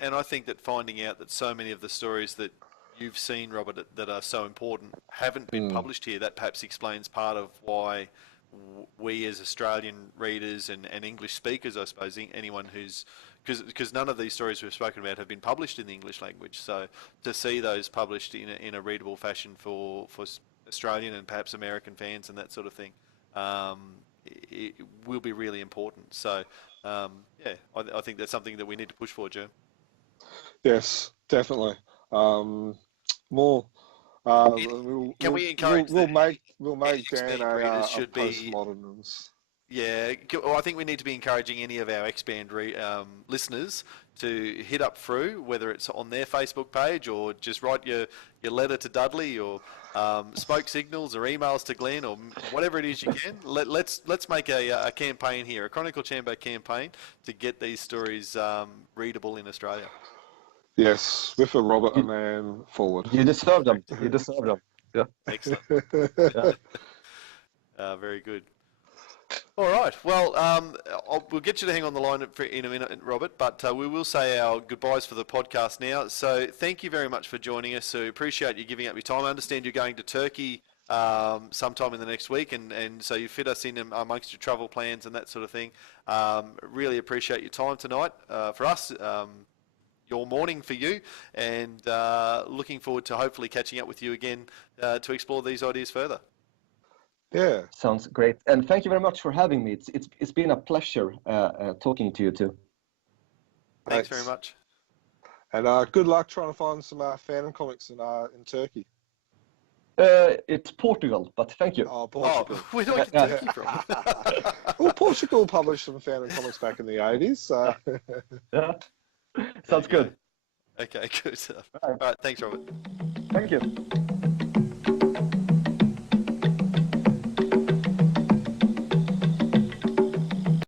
And I think that finding out that so many of the stories that you've seen, Robert, that are so important haven't been published here, that perhaps explains part of why we as Australian readers and English speakers, I suppose, anyone who's, because none of these stories we've spoken about have been published in the English language, so to see those published in a readable fashion for Australian and perhaps American fans and that sort of thing, it will be really important. So yeah, I think that's something that we need to push for, Joe. Yes, definitely. More. Can we encourage we'll make Dan expand a readers should be postmodernist. Yeah, well, I think we need to be encouraging any of our Expand listeners to hit up through, whether it's on their Facebook page or just write your letter to Dudley or smoke signals or emails to Glenn or whatever it is you can. Let's make a campaign here, a Chronicle Chamber campaign to get these stories readable in Australia. Yes, with a Robert Aman forward. You deserve them. You deserve them. Yeah. Excellent. Yeah. Very good. All right. Well, we'll get you to hang on the line in a minute, Robert, but we will say our goodbyes for the podcast now. So thank you very much for joining us. So appreciate you giving up your time. I understand you're going to Turkey sometime in the next week, and so you fit us in amongst your travel plans and that sort of thing. Really appreciate your time tonight for us. Your morning for you, and looking forward to hopefully catching up with you again to explore these ideas further. Yeah, sounds great, and thank you very much for having me. It's been a pleasure talking to you too. Thanks very much, and good luck trying to find some Phantom comics in Turkey. It's Portugal, but thank you. Oh, Portugal. Oh, where do I get Turkey from? Well, Portugal published some Phantom comics back in the 80s, so yeah. Sounds good. Okay, good stuff. All right, thanks, Robert. Thank you.